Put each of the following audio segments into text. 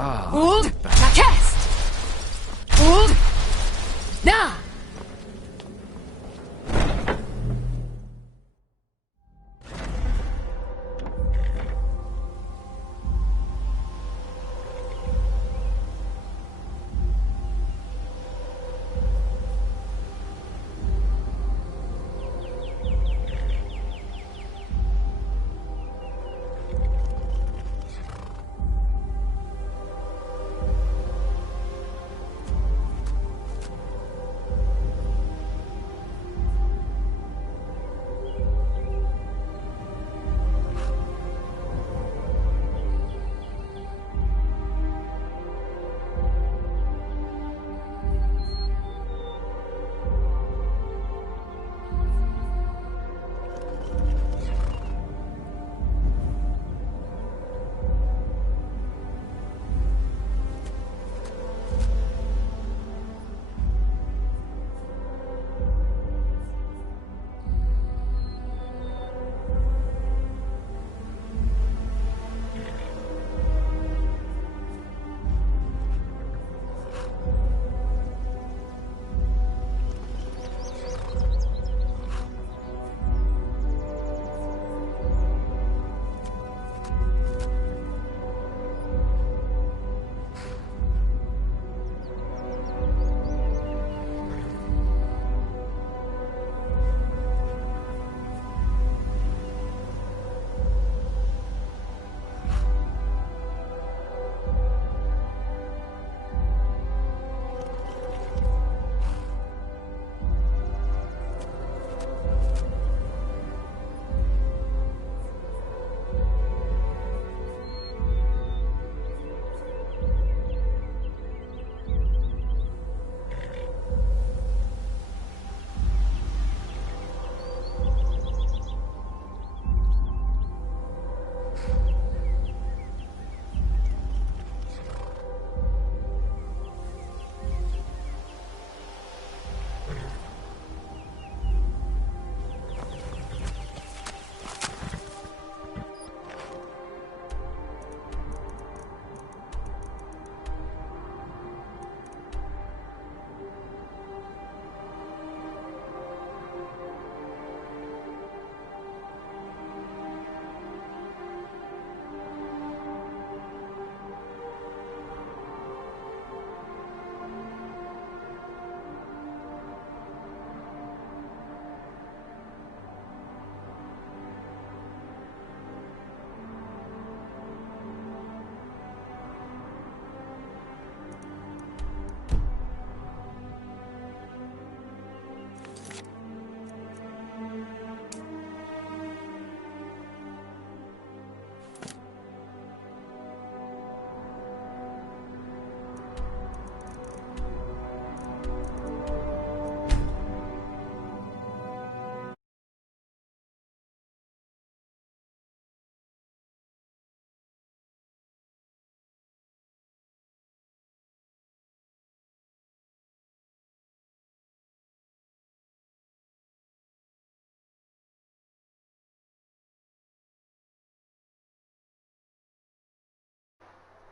Hold! Cast! Hold! Now!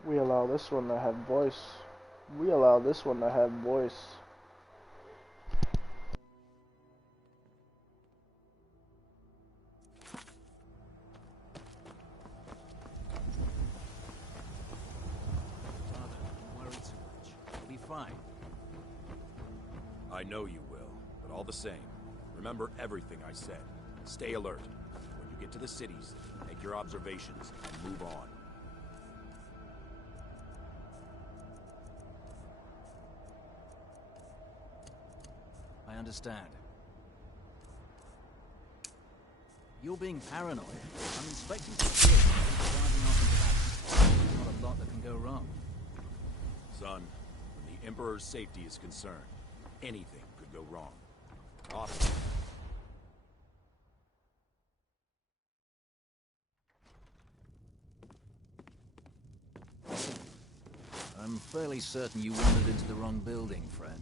We allow this one to have voice. We allow this one to have voice. Father, don't worry too much. You'll be fine. I know you will, but all the same, remember everything I said. Stay alert. When you get to the cities, make your observations and move on. I understand. You're being paranoid. I'm inspecting security and driving off into that. There's not a lot that can go wrong. Son, when the Emperor's safety is concerned, anything could go wrong. Often. I'm fairly certain you wandered into the wrong building, friend.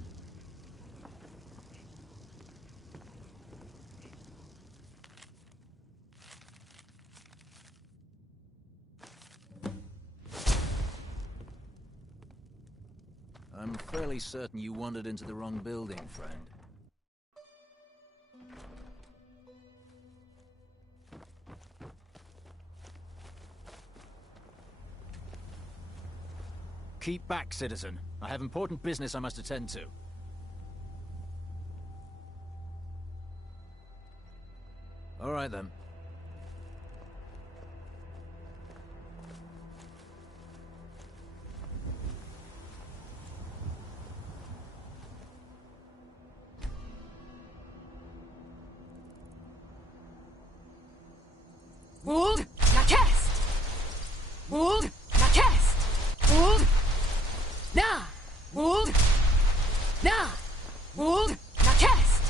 I'm fairly certain you wandered into the wrong building, friend. Keep back, citizen. I have important business I must attend to. All right, then. Move, now cast! Move, now cast! Move, now! Move, now! Move, now cast!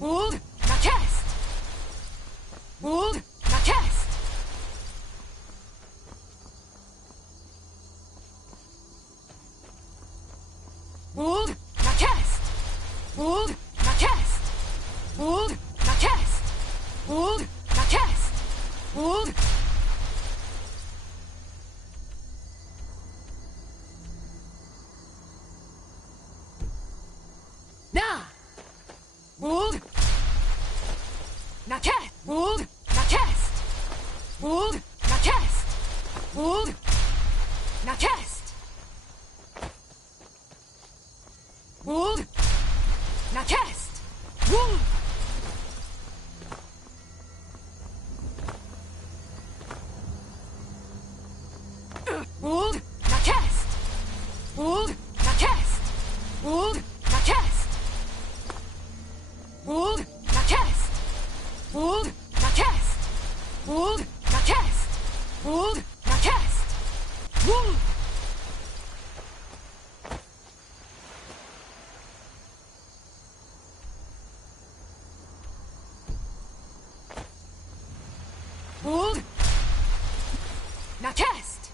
Move, now cast! Move, now cast! Move, now cast! Move, now cast! Move, now cast! Move, now cast! Move! Now! Move! Now cast! Move! Now cast! Move! Now cast! Move! Now cast! Move! Now cast! Move! Move! Now cast! Move! Now cast! Move! Now cast! Move! Now cast! Move! Now cast! Move! Now cast! Move! Now cast! Move! Move! Now cast!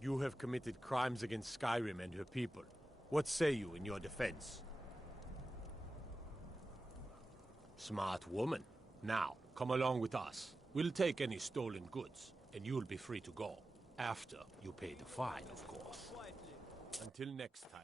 You have committed crimes against Skyrim and her people. What say you in your defense? Smart woman. Now, come along with us. We'll take any stolen goods, and you'll be free to go. After you pay the fine, of course. Until next time.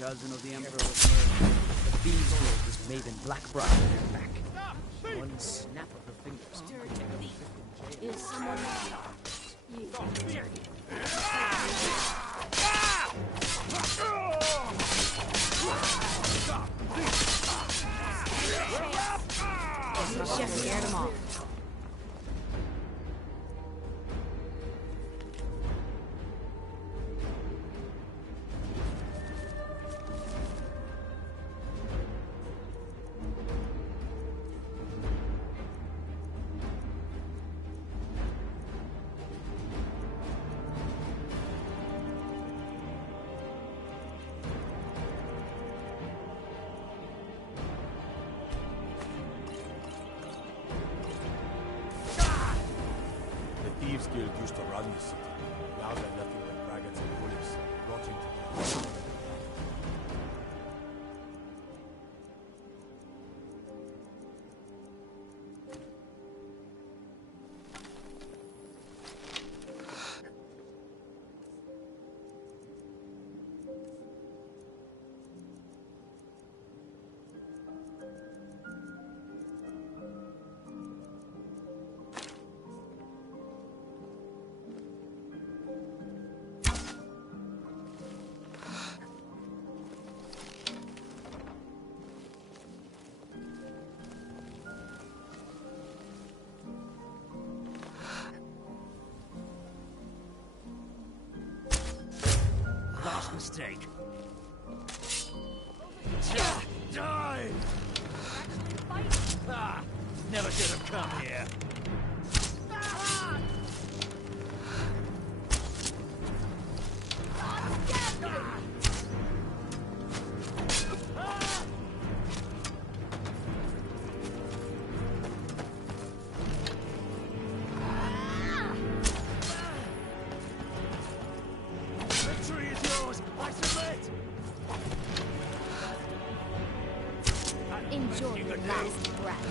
Cousin of the Emperor was murdered. The Thieves Guild was waving black briar on their back. One snap of her fingers could take them to Is someone Chef scared them off. The Thieves Guild used to run the city. Now they're nothing but dragons and bullets, rotting to death. last mistake. Die! Ah, never should have come here. Victory is yours! I submit! Enjoy your last breath.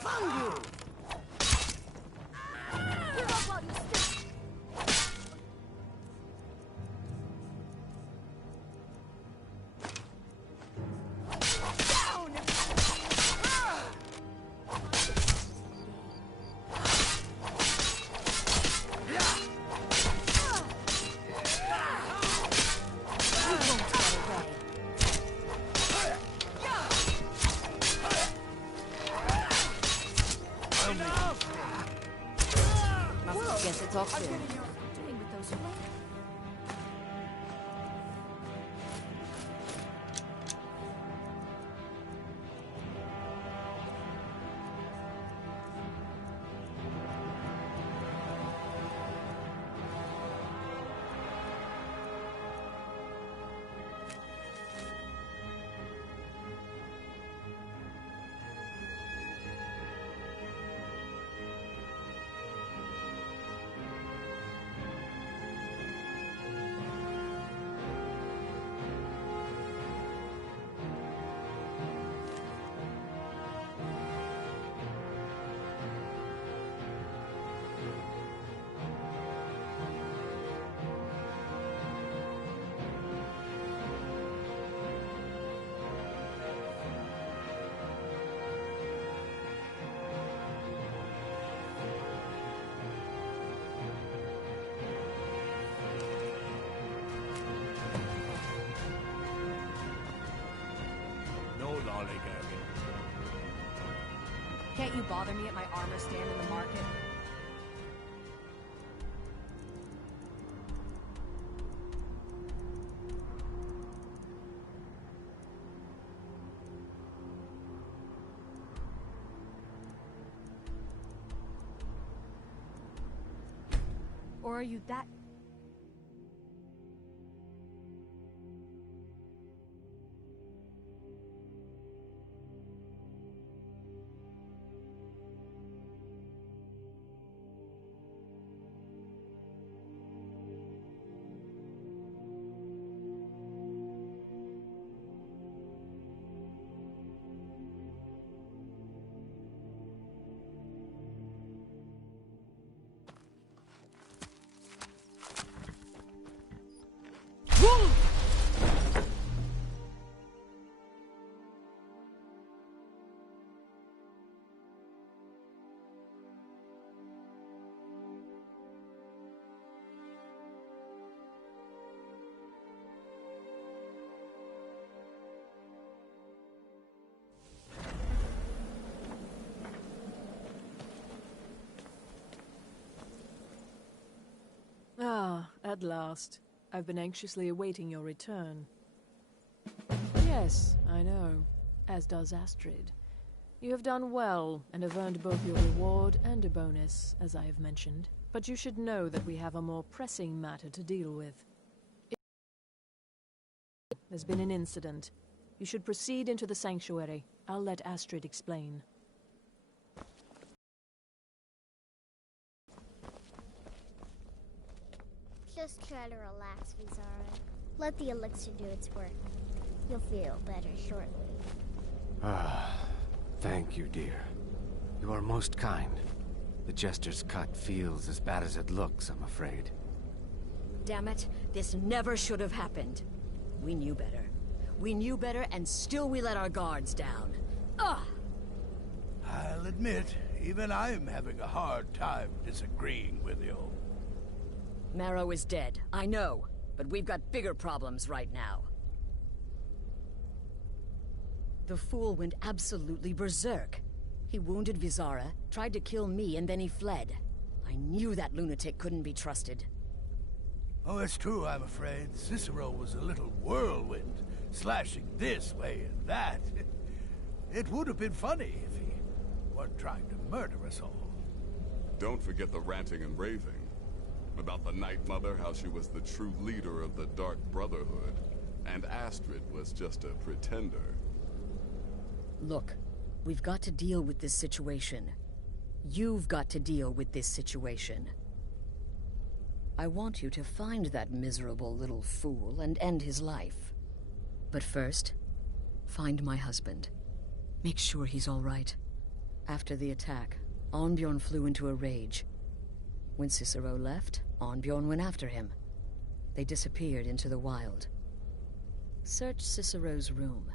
Found you! Give up while you still. Down! Guess it's all clear. Doing with those flames? No lollygagging. Can't you bother me at my armor stand in the market? Or are you that... At last. I've been anxiously awaiting your return. Yes, I know. As does Astrid. You have done well, and have earned both your reward and a bonus, as I have mentioned. But you should know that we have a more pressing matter to deal with. There's been an incident. You should proceed into the sanctuary. I'll let Astrid explain. Just try to relax, Vizara. Let the elixir do its work. You'll feel better shortly. Ah, thank you, dear. You are most kind. The Jester's cut feels as bad as it looks, I'm afraid. Damn it, this never should have happened. We knew better. We knew better, and still we let our guards down. Ugh! I'll admit, even I'm having a hard time disagreeing with you. Marrow is dead, I know, but we've got bigger problems right now. The fool went absolutely berserk. He wounded Vizara, tried to kill me, and then he fled. I knew that lunatic couldn't be trusted. Oh, it's true, I'm afraid. Cicero was a little whirlwind, slashing this way and that. It would have been funny if he weren't trying to murder us all. Don't forget the ranting and raving. About the Night Mother, how she was the true leader of the Dark Brotherhood, and Astrid was just a pretender. Look, we've got to deal with this situation. You've got to deal with this situation. I want you to find that miserable little fool and end his life. But first, find my husband. Make sure he's all right. After the attack, Arnbjorn flew into a rage. When Cicero left, Arnbjorn went after him. They disappeared into the wild. Search Cicero's room.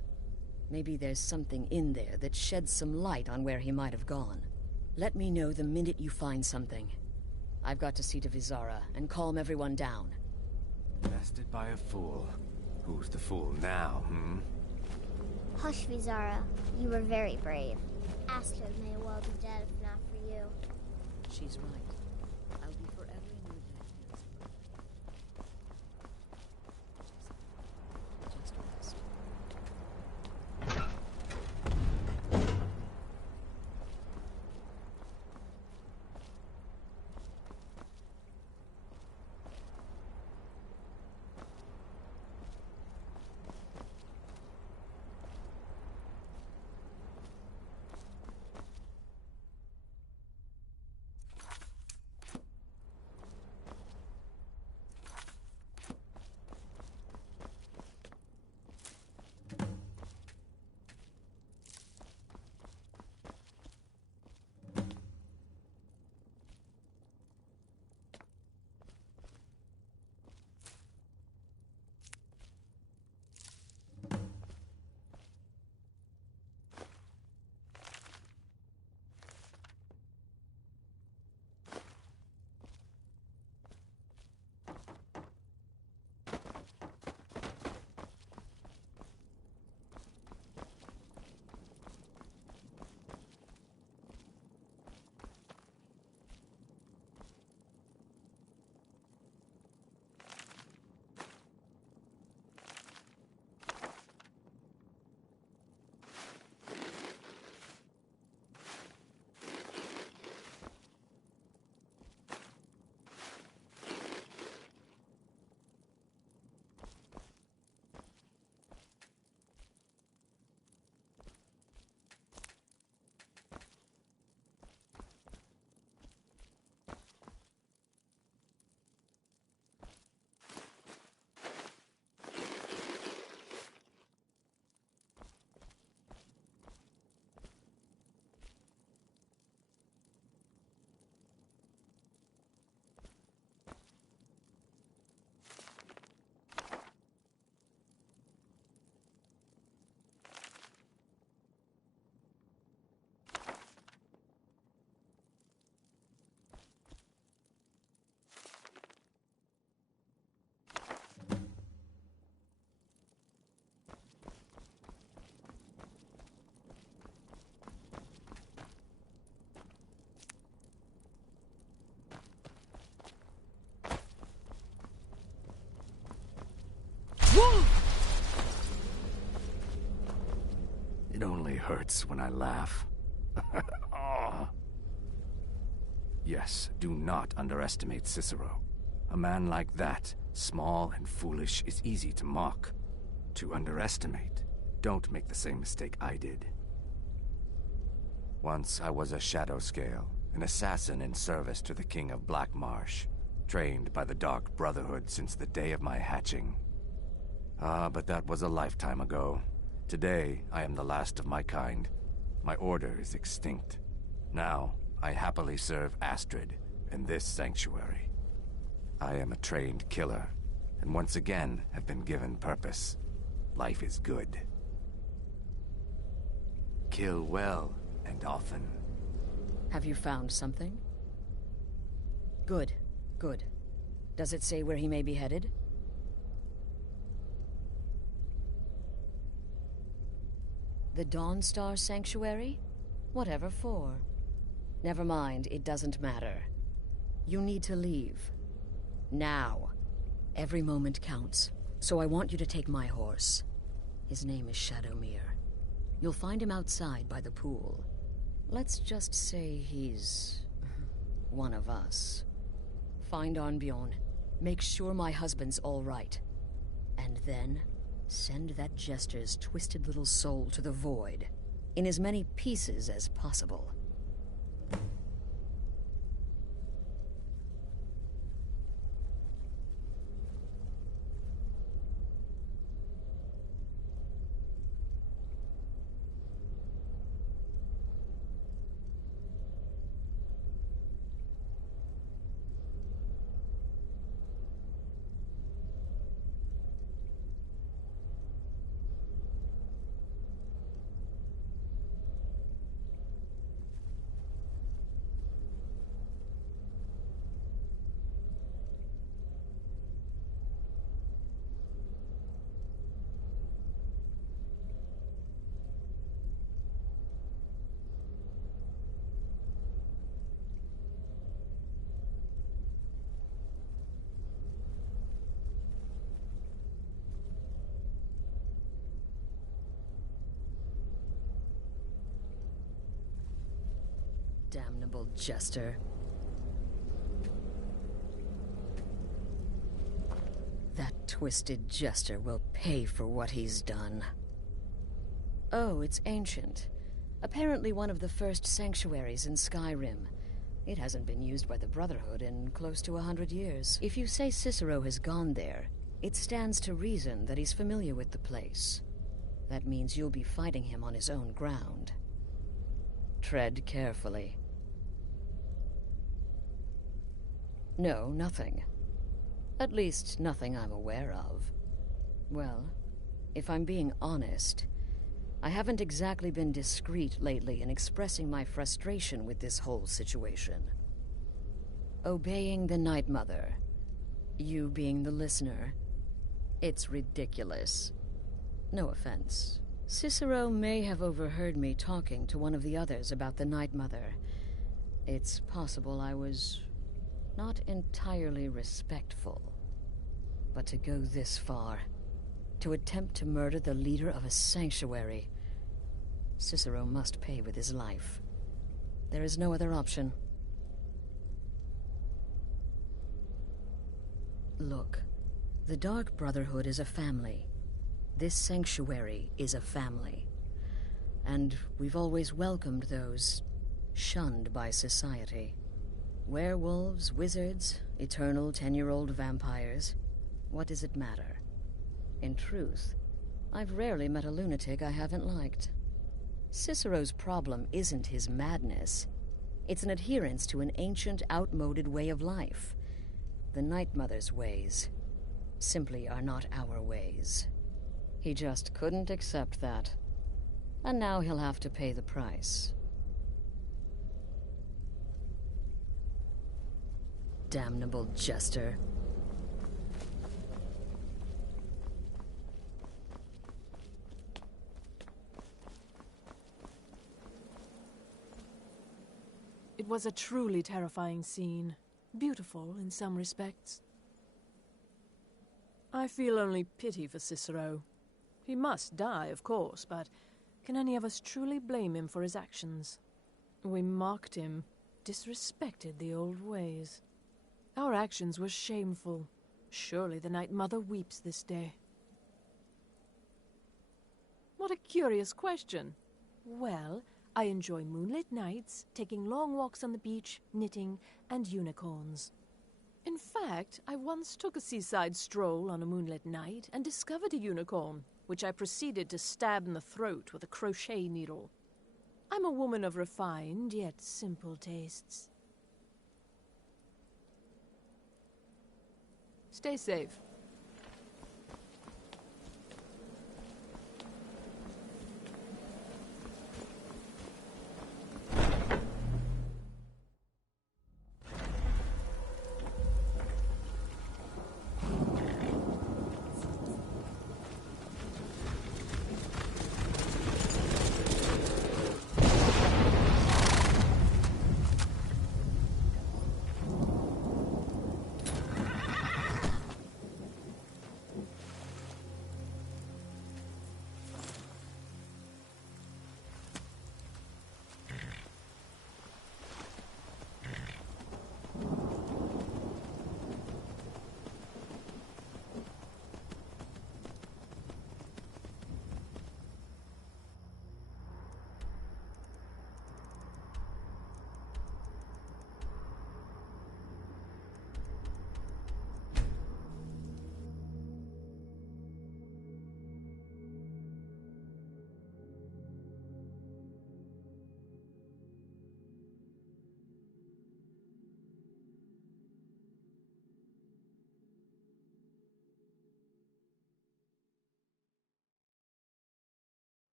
Maybe there's something in there that sheds some light on where he might have gone. Let me know the minute you find something. I've got to see to Vizara and calm everyone down. Bested by a fool. Who's the fool now, hmm? Hush, Vizara. You were very brave. Astrid may well be dead if not for you. She's right. I'll be forever in your debt. Just rest. only hurts when I laugh. Oh. Yes, do not underestimate Cicero. A man like that, small and foolish, is easy to mock. To underestimate. Don't make the same mistake I did. Once I was a Shadow Scale, an assassin in service to the King of Black Marsh, trained by the Dark Brotherhood since the day of my hatching. Ah, but that was a lifetime ago. Today, I am the last of my kind. My order is extinct. Now, I happily serve Astrid in this sanctuary. I am a trained killer, and once again have been given purpose. Life is good. Kill well and often. Have you found something? Good, good. Does it say where he may be headed? The Dawnstar Sanctuary? Whatever for. Never mind, it doesn't matter. You need to leave. Now. Every moment counts, so I want you to take my horse. His name is Shadowmere. You'll find him outside by the pool. Let's just say he's one of us. Find Arnbjorn. Make sure my husband's all right. And then send that jester's twisted little soul to the void, in as many pieces as possible. Damnable jester. That twisted jester will pay for what he's done. Oh, it's ancient. Apparently one of the first sanctuaries in Skyrim. It hasn't been used by the Brotherhood in close to 100 years. If you say Cicero has gone there, it stands to reason that he's familiar with the place. That means you'll be fighting him on his own ground. Tread carefully. No, nothing. At least, nothing I'm aware of. Well, if I'm being honest, I haven't exactly been discreet lately in expressing my frustration with this whole situation. Obeying the Night Mother, you being the listener, it's ridiculous. No offense. Cicero may have overheard me talking to one of the others about the Night Mother. It's possible I was not entirely respectful. But to go this far, to attempt to murder the leader of a sanctuary, Cicero must pay with his life. There is no other option. Look, the Dark Brotherhood is a family. This sanctuary is a family. And we've always welcomed those shunned by society. Werewolves, wizards, eternal 10-year-old vampires. What does it matter? In truth, I've rarely met a lunatic I haven't liked. Cicero's problem isn't his madness. It's an adherence to an ancient, outmoded way of life. The Night Mother's ways simply are not our ways. He just couldn't accept that. And now he'll have to pay the price. Damnable jester. It was a truly terrifying scene. Beautiful in some respects. I feel only pity for Cicero. He must die, of course, but Can any of us truly blame him for his actions? We mocked him, disrespected the old ways. Our actions were shameful. Surely the Night Mother weeps this day. What a curious question. Well, I enjoy moonlit nights, taking long walks on the beach, knitting, and unicorns. In fact, I once took a seaside stroll on a moonlit night and discovered a unicorn, which I proceeded to stab in the throat with a crochet needle. I'm a woman of refined yet simple tastes. Stay safe.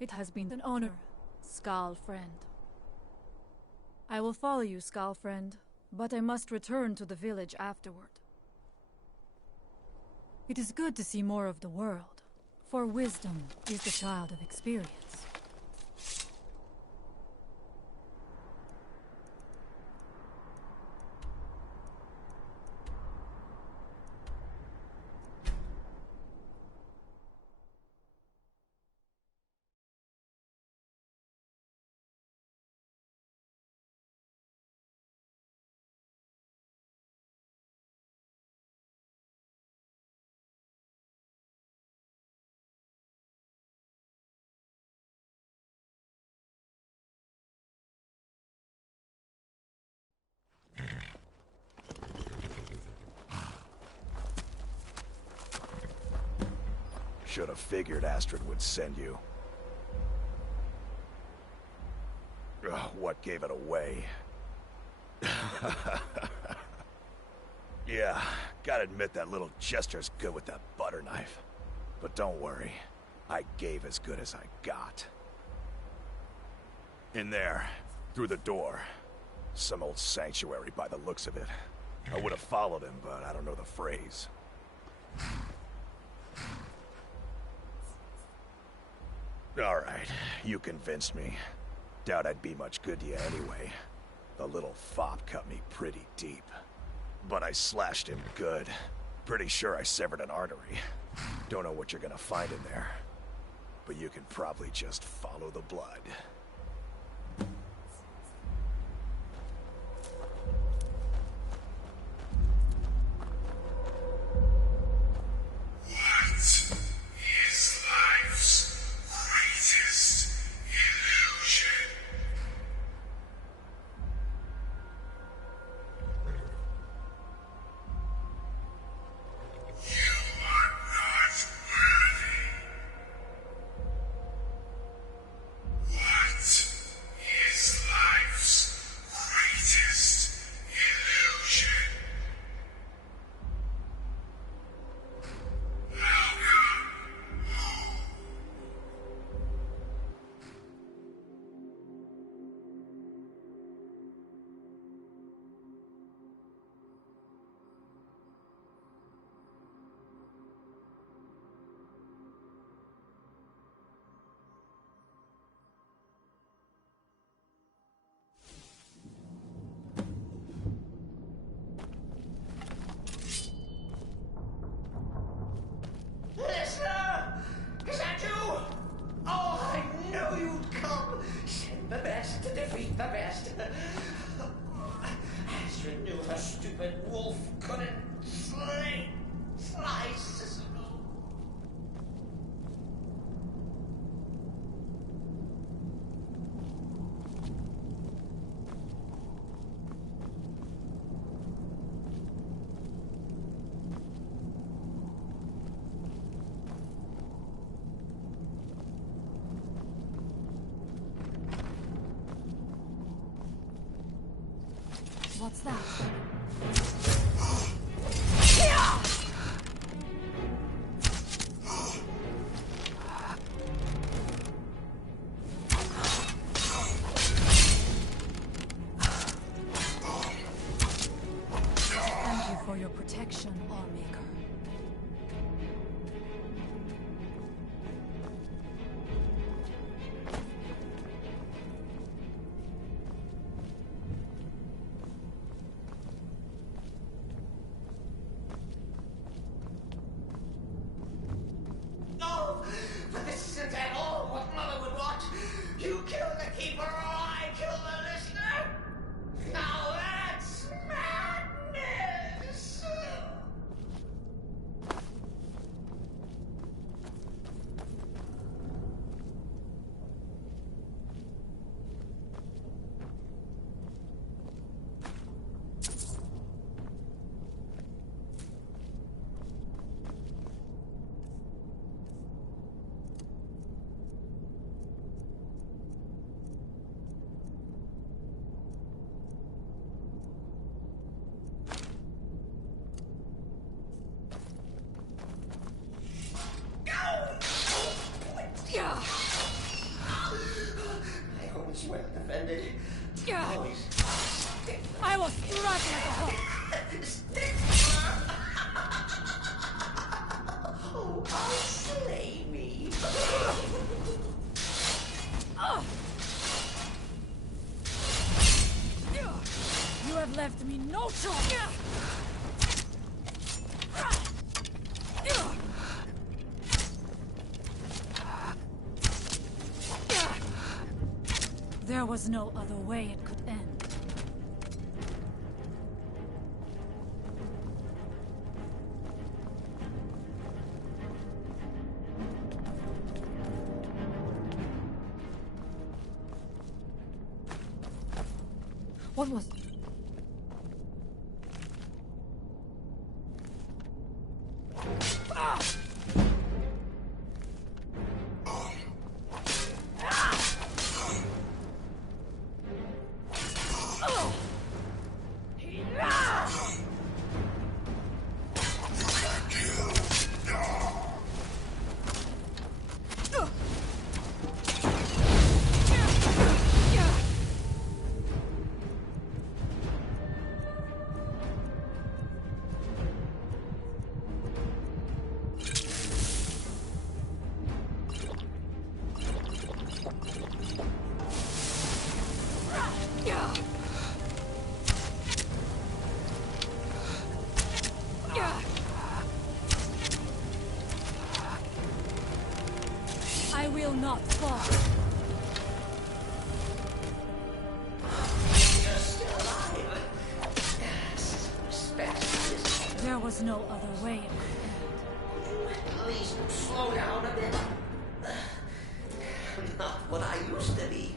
It has been an honor, Skal friend. I will follow you, Skal friend, but I must return to the village afterward. It is good to see more of the world, for wisdom is the child of experience. Should have figured Astrid would send you. Ugh, what gave it away? Yeah, gotta admit that little Jester's good with that butter knife. But don't worry, I gave as good as I got. In there, through the door. Some old sanctuary by the looks of it. I would have followed him, but I don't know the phrase. Alright, you convinced me. Doubt I'd be much good to you anyway. The little fop cut me pretty deep. But I slashed him good. Pretty sure I severed an artery. Don't know what you're gonna find in there. But you can probably just follow the blood. What defeat the best. Astrid knew her stupid wolf couldn't slice Cicero. What's that? Thank you for your protection, Lawmaker. No, but this isn't at all what Mother would want. You kill the Keeper or I kill the listener. Now that's madness. My home is well defended. Always. I will strike like a hawk. Oh, I'll slay me. You have left me no choice. There was no other way it could end. What was... I will not fall. You're still alive. Respect. There was no other way it could end. At least slow down a bit. Not what I used to be.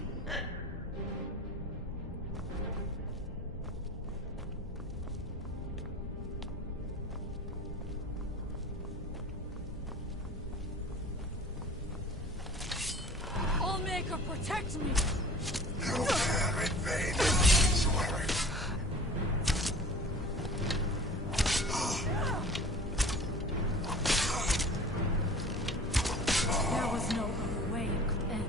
Allmaker, protect me! You dare invade the sanctuary. There was no other way it could end.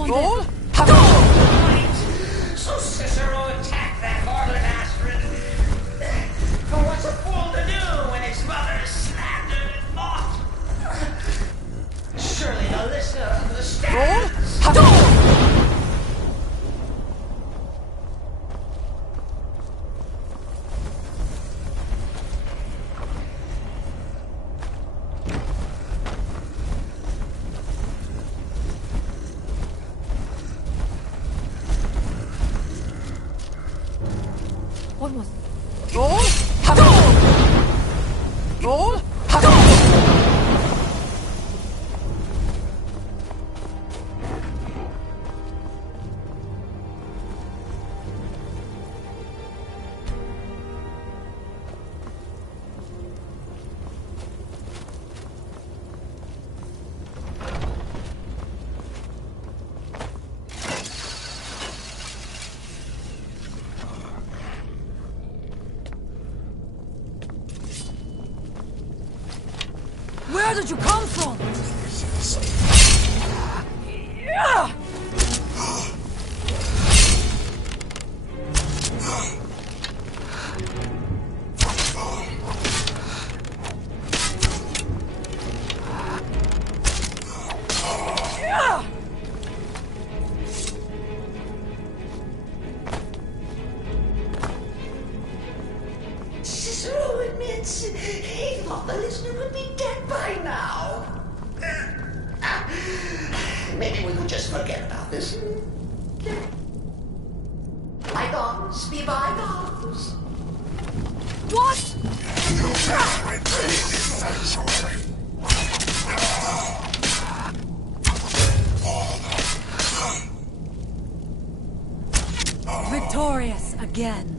someone Roll! there. Right. So Cicero attacked that harlot Astrid. For what's a fool to do when his mother is slandered and mocked? Surely the listener understands. What was... Roll! Roll! Where did you come from? Cicero admits he thought the listener would be dead by now. Maybe we could just forget about this. Bygones be bygones. What? Victorious again.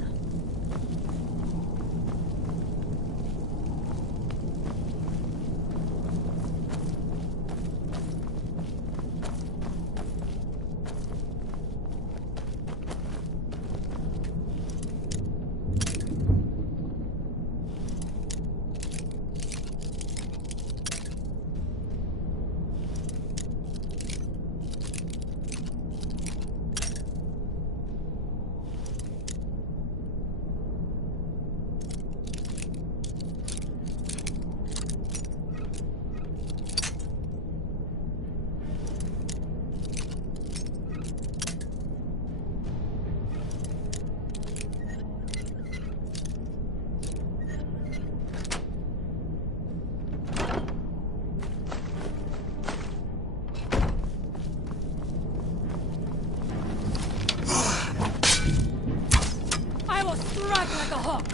I will strike like a hawk.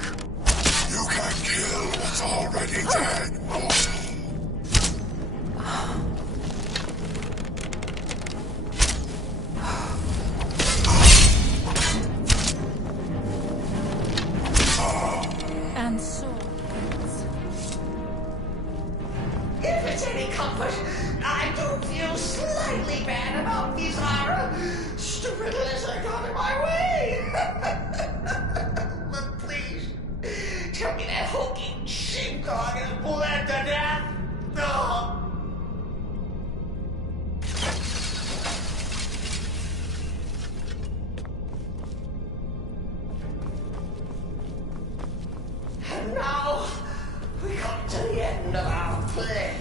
You can kill what's already dead, mortal. And so If it's any comfort, I do feel slightly bad about Bizarra. Stupid lizard got in my way. But please, tell me that hulking sheepdog is bled to death. Oh. And now, we come to the end of our play.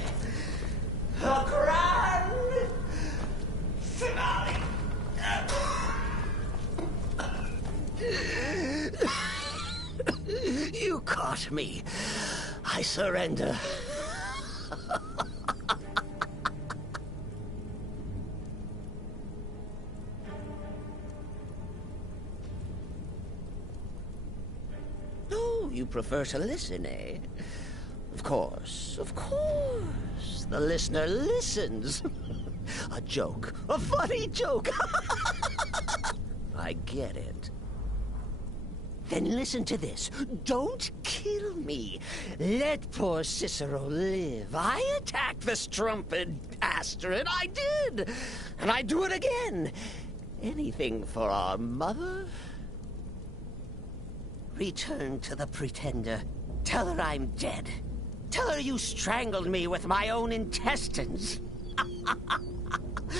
The grand finale. You caught me. I surrender. Oh, you prefer to listen, eh? Of course, of course. The listener listens. A joke. A funny joke. I get it. Then listen to this. Don't kill me. Let poor Cicero live. I attacked the strumpet Astrid. I did. And I'd do it again. Anything for our mother? Return to the Pretender. Tell her I'm dead. Tell her you strangled me with my own intestines.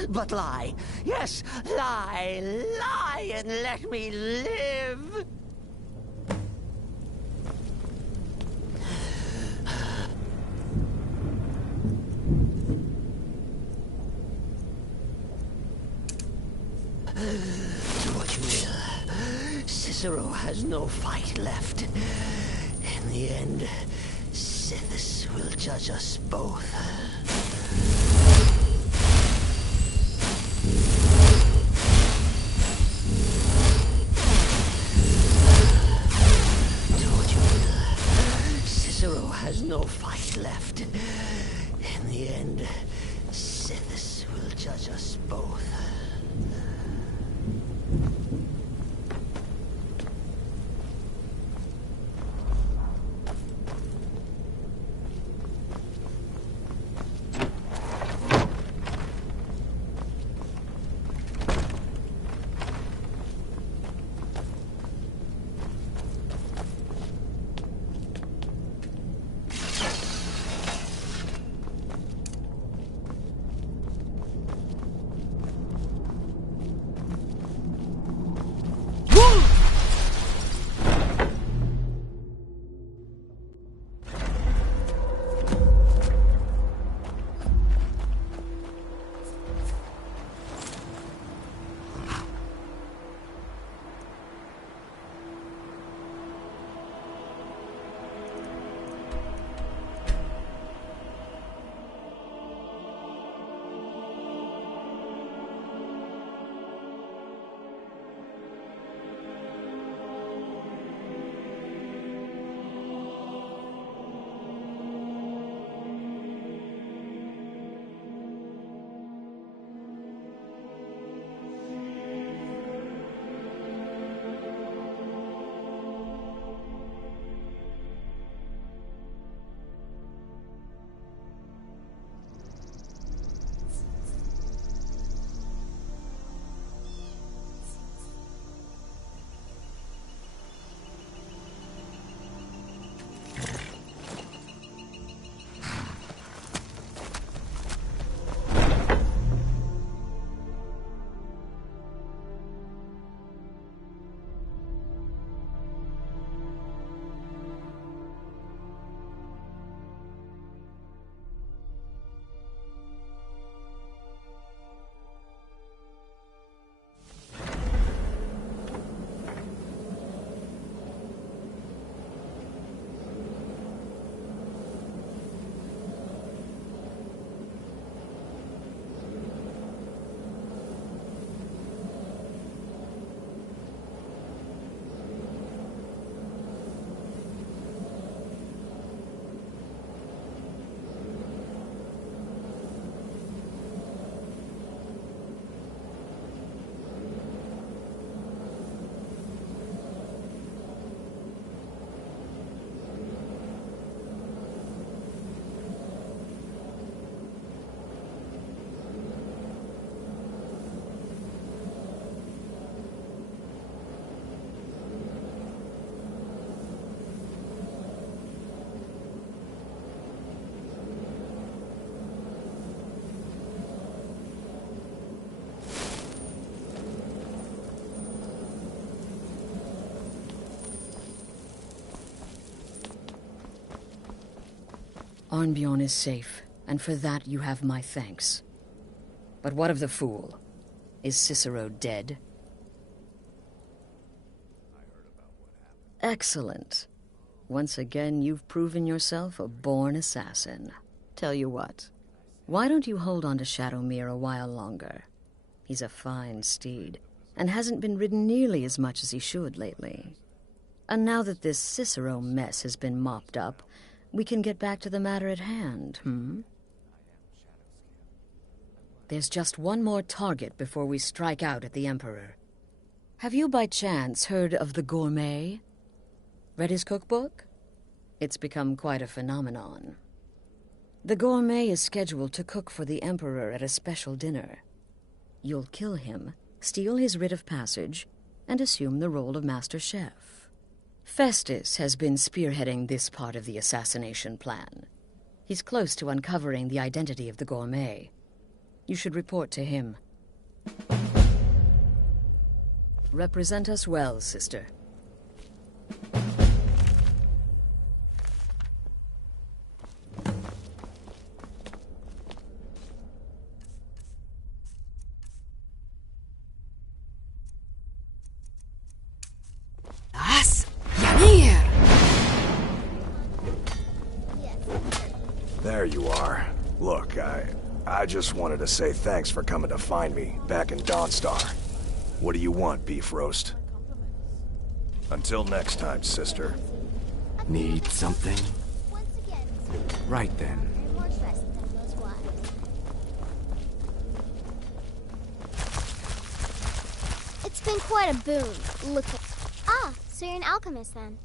but lie. Yes, lie and let me live. Do what you will. Cicero has no fight left. In the end, Sithis will judge us both. Do what you will. Cicero has no fight left. In the end, Sithis will judge us both. Arnbjorn is safe, and for that you have my thanks. But what of the fool? Is Cicero dead? Excellent. Once again, you've proven yourself a born assassin. Tell you what, why don't you hold on to Shadowmere a while longer? He's a fine steed, and hasn't been ridden nearly as much as he should lately. And now that this Cicero mess has been mopped up, we can get back to the matter at hand, There's just one more target before we strike out at the Emperor. Have you by chance heard of the Gourmet? Read his cookbook? It's become quite a phenomenon. The Gourmet is scheduled to cook for the Emperor at a special dinner. You'll kill him, steal his writ of passage, and assume the role of Master Chef. Festus has been spearheading this part of the assassination plan. He's close to uncovering the identity of the Gourmet. You should report to him. Represent us well, sister. As Yanir! There you are. Look, I just wanted to say thanks for coming to find me back in Dawnstar. What do you want, Beef Roast? Until next time, sister. Need something? Right then. It's been quite a boon. Look at... Ah, so you're an alchemist then.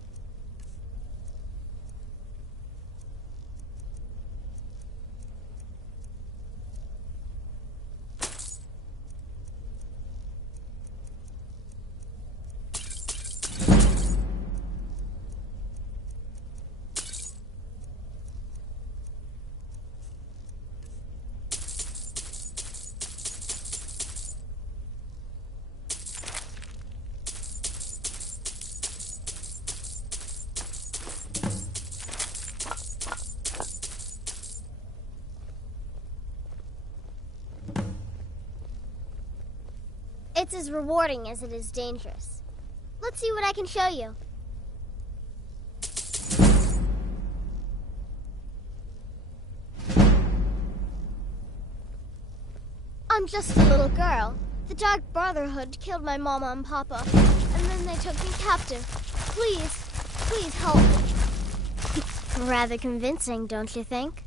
It's as rewarding as it is dangerous. Let's see what I can show you. I'm just a little girl. The Dark Brotherhood killed my mama and papa, and then they took me captive. Please help me. Rather convincing, don't you think?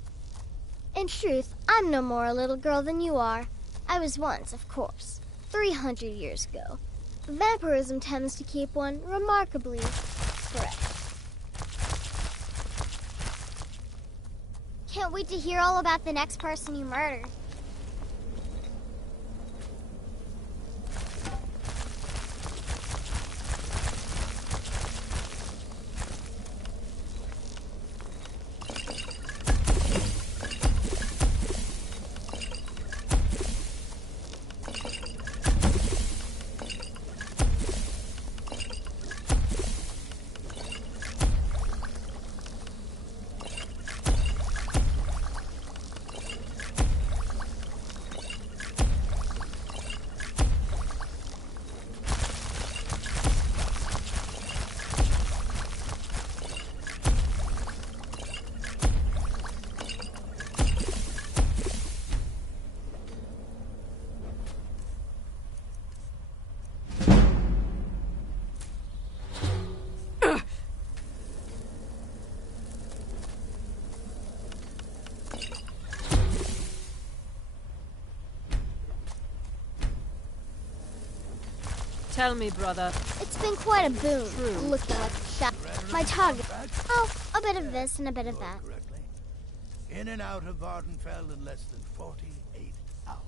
In truth, I'm no more a little girl than you are. I was once, of course. 300 years ago. Vampirism tends to keep one remarkably fresh. Can't wait to hear all about the next person you murdered. Tell me, brother. It's been quite a boon. Looking like a shot. My target. Oh, a bit of this and a bit of that. In and out of Vardenfell in less than 48 hours.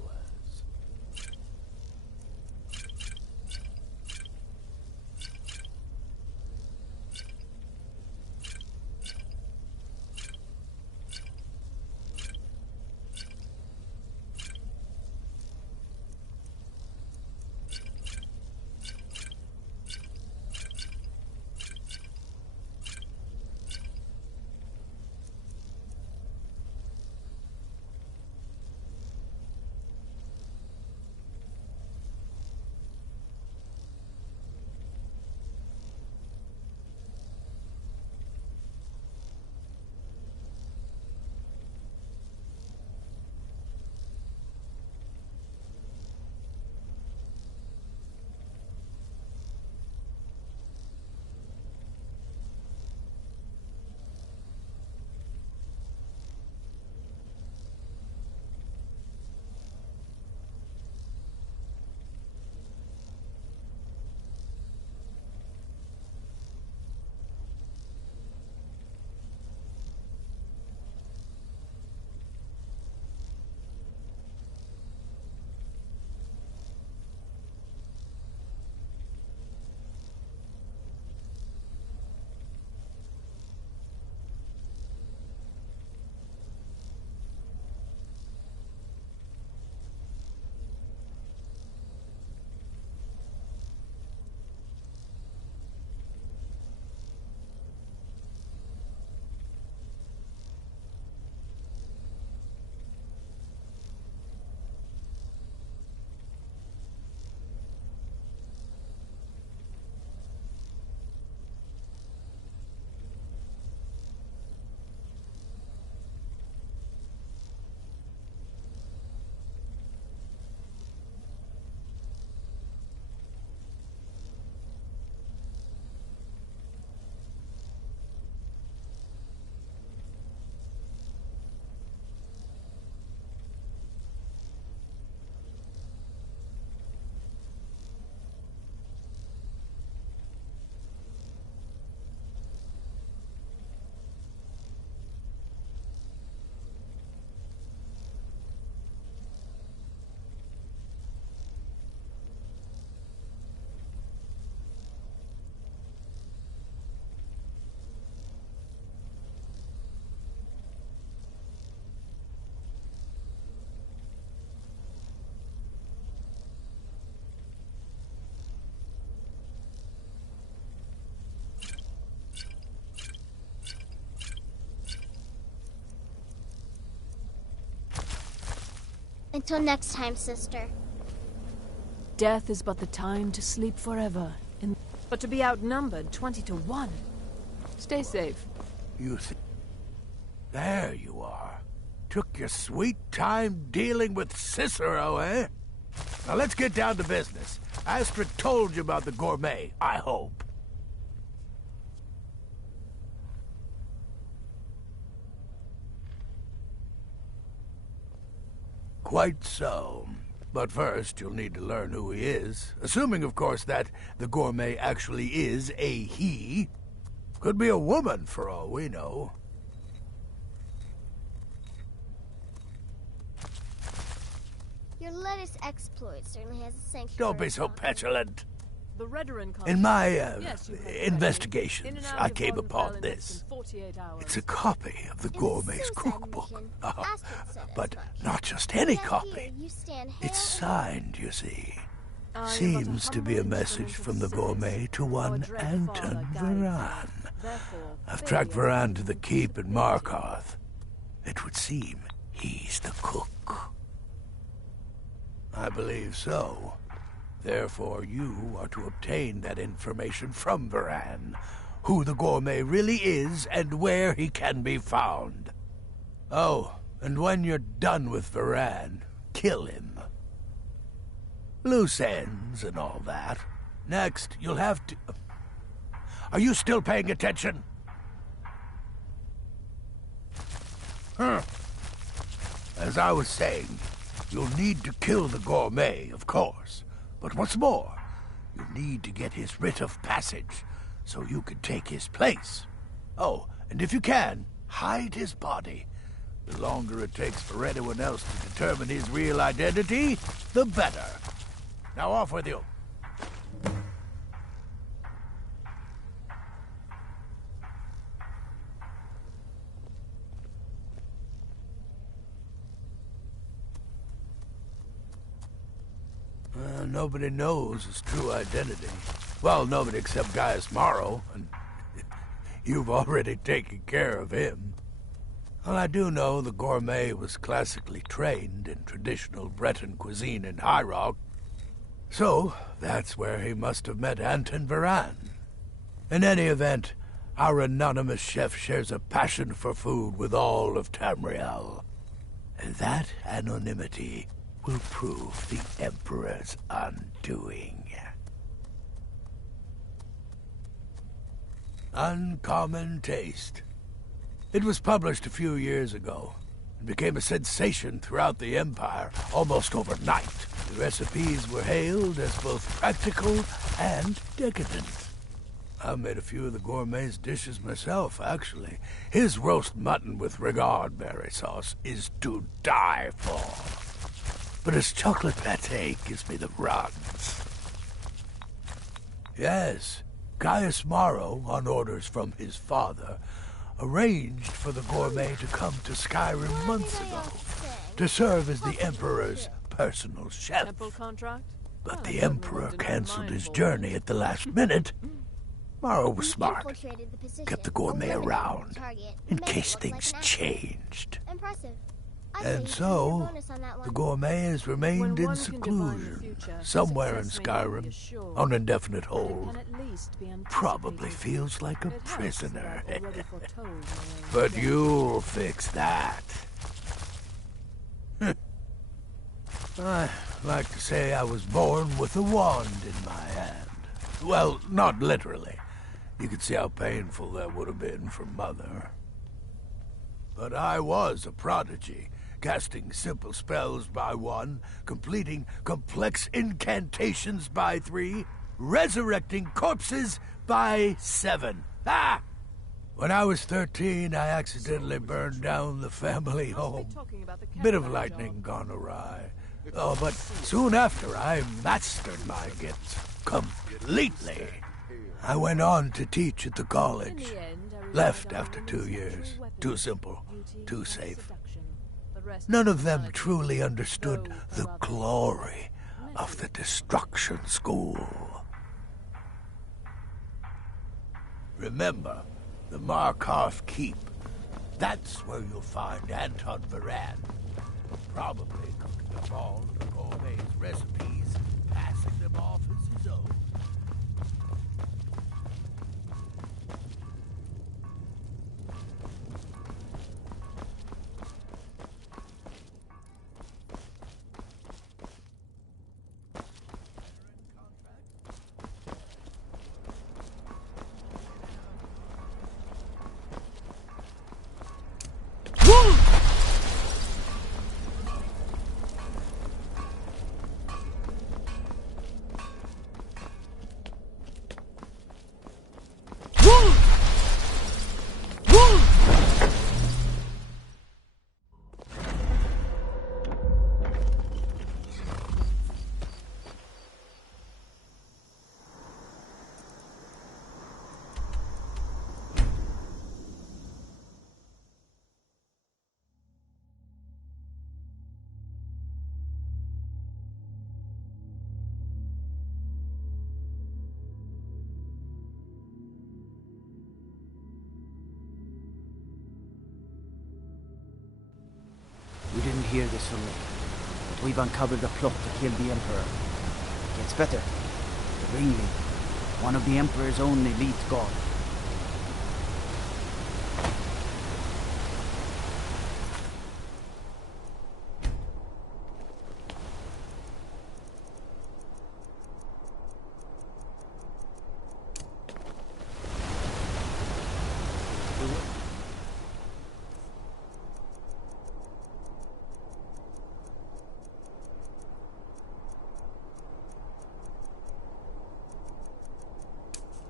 Until next time, sister. Death is but the time to sleep forever, but to be outnumbered 20 to 1. Stay safe. There you are. Took your sweet time dealing with Cicero, eh? Now let's get down to business. Astrid told you about the gourmet, I hope. Quite so. But first, you'll need to learn who he is. Assuming, of course, that the gourmet actually is a he. Could be a woman, for all we know. Your latest exploit certainly has a sanctuary. Don't be so petulant. The Redoran In my Yes, you heard investigations, correctly. I came upon In this. 48 hours. It's a copy of the gourmet's cookbook. But not just any copy. It's signed, you see. Seems to be a message from the gourmet to one Anton Varan. I've tracked Varan to the keep in Markarth. It would seem he's the cook. I believe so. Therefore, you are to obtain that information from Varan, who the gourmet really is and where he can be found. Oh, and when you're done with Varan, kill him. Loose ends and all that. Next, you'll have to... Are you still paying attention? As I was saying, you'll need to kill the gourmet, of course. But what's more, you need to get his writ of passage, so you can take his place. Oh, and if you can, hide his body. The longer it takes for anyone else to determine his real identity, the better. Now off with you. Nobody knows his true identity. Well, nobody except Gaius Morrow, and you've already taken care of him. Well, I do know the gourmet was classically trained in traditional Breton cuisine in High Rock, so that's where he must have met Anton Varan. In any event, our anonymous chef shares a passion for food with all of Tamriel. And that anonymity will prove the Emperor's undoing. Uncommon Taste. It was published a few years ago and became a sensation throughout the Empire almost overnight. The recipes were hailed as both practical and decadent. I've made a few of the gourmet's dishes myself, actually. His roast mutton with regard berry sauce is to die for. But his chocolate pate gives me the runs. Yes, Gaius Morrow, on orders from his father, arranged for the gourmet to come to Skyrim months ago to serve as the Emperor's personal chef. But the Emperor canceled his journey at the last minute. Morrow was smart. Kept the gourmet around in case things changed. And so, the gourmet has remained in seclusion, somewhere in Skyrim, on indefinite hold. Probably feels like a prisoner. But you'll fix that. I like to say I was born with a wand in my hand. Well, not literally. You could see how painful that would have been for Mother. But I was a prodigy. Casting simple spells by 1, completing complex incantations by 3, resurrecting corpses by 7. Ah! When I was 13, I accidentally burned down the family home. Bit of lightning gone awry. Oh, but soon after, I mastered my gifts completely. I went on to teach at the college. Left after 2 years. Too simple, too safe. None of them truly understood the glory of the Destruction School. Remember, the Markarth Keep. That's where you'll find Anton Varan. Probably cooked of all of the gourmet's recipes, passing them off as his own. We didn't hear this from me, but we've uncovered the plot to kill the Emperor. It gets better. The ringleader, one of the Emperor's own elite guard.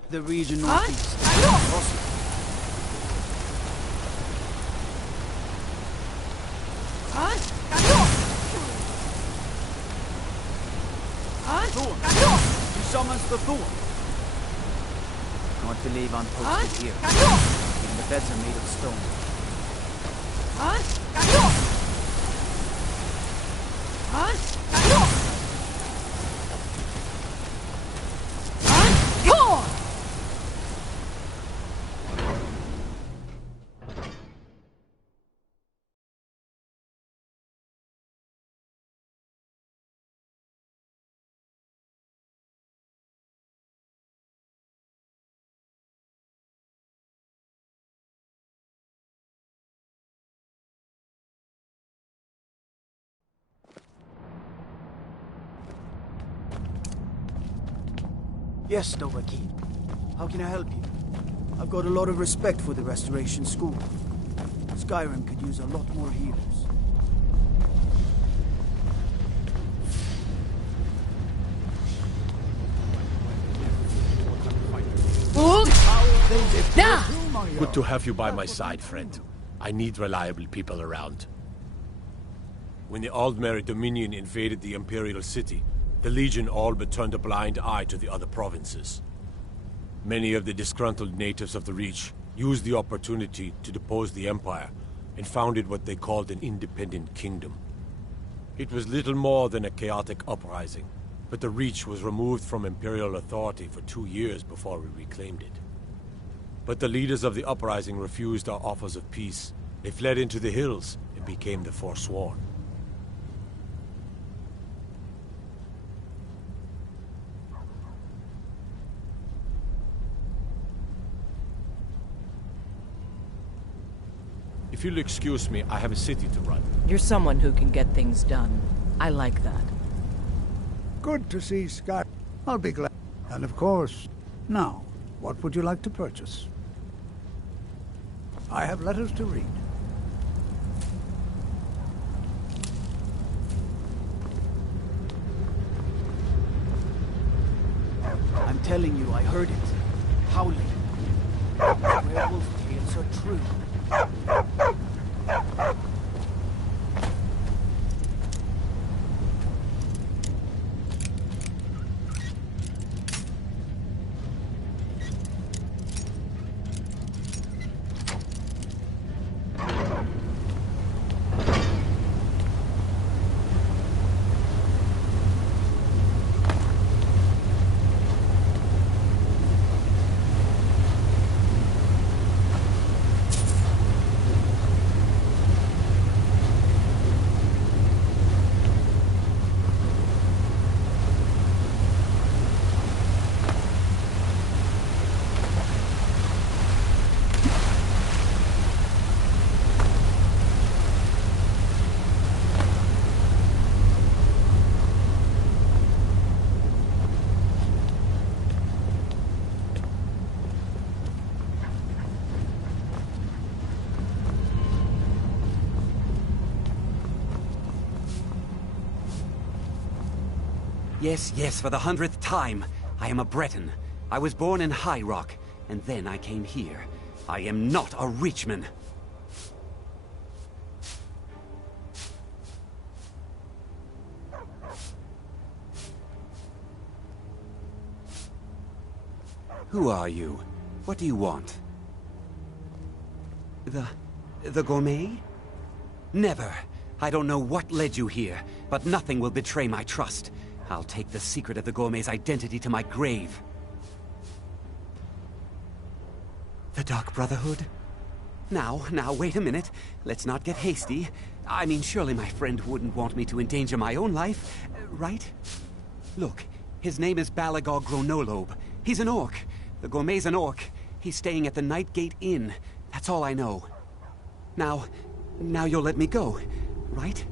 The region northeast. Awesome. Thorn. He summons the Thorn. Can't believe I'm posted here. Even the beds are made of stone. Yes, NeWbsQuAD. How can I help you? I've got a lot of respect for the Restoration School. Skyrim could use a lot more healers. Good to have you by my side, friend. I need reliable people around. When the Aldmeri Dominion invaded the Imperial City, the Legion all but turned a blind eye to the other provinces. Many of the disgruntled natives of the Reach used the opportunity to depose the Empire and founded what they called an independent kingdom. It was little more than a chaotic uprising, but the Reach was removed from Imperial authority for 2 years before we reclaimed it. But the leaders of the uprising refused our offers of peace. They fled into the hills and became the Forsworn. If you'll excuse me, I have a city to run. You're someone who can get things done. I like that. Good to see Scott. I'll be glad. And of course, now, what would you like to purchase? I have letters to read. I'm telling you, I heard it. Howling. Werewolf tales are true. Yes, yes, for the 100th time. I am a Breton. I was born in High Rock, and then I came here. I am not a Richman. Who are you? What do you want? The gourmet? Never. I don't know what led you here, but nothing will betray my trust. I'll take the secret of the gourmet's identity to my grave. The Dark Brotherhood? Now, wait a minute. Let's not get hasty. I mean, surely my friend wouldn't want me to endanger my own life, right? Look, his name is Balagog Gronolobe. He's an orc. The gourmet's an orc. He's staying at the Nightgate Inn. That's all I know. Now you'll let me go, right?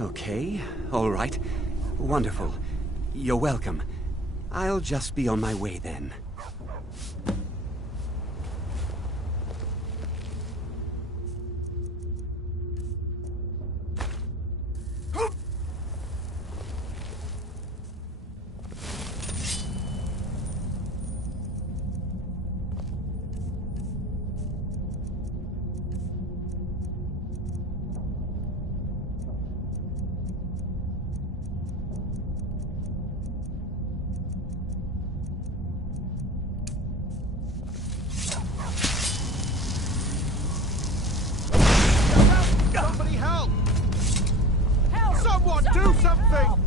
Okay, all right. Wonderful. You're welcome. I'll just be on my way then. Somebody help! Help! Someone do something!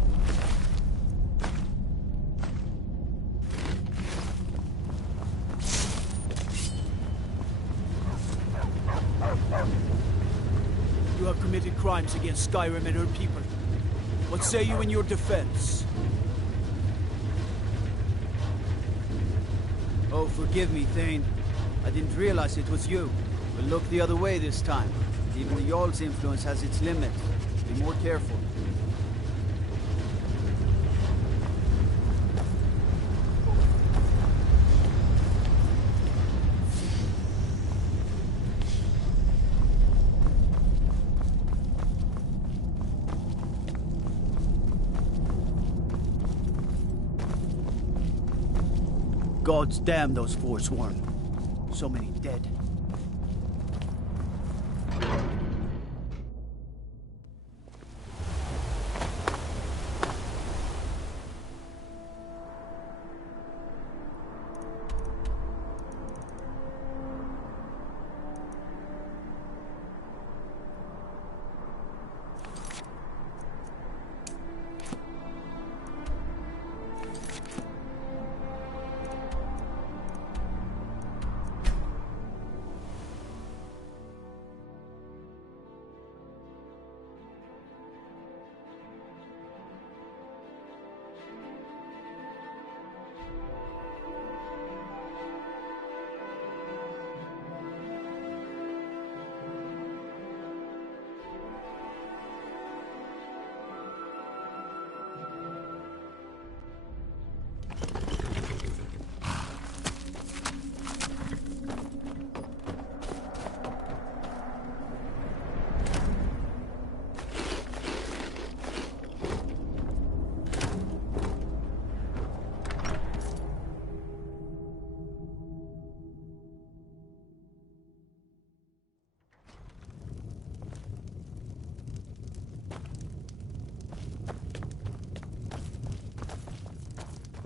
You have committed crimes against Skyrim and her people. What say you in your defense? Oh, forgive me, Thane. I didn't realize it was you. We'll look the other way this time. Even the Jarl's influence has its limits. Be more careful. Gods damn those Forsworn. So many dead.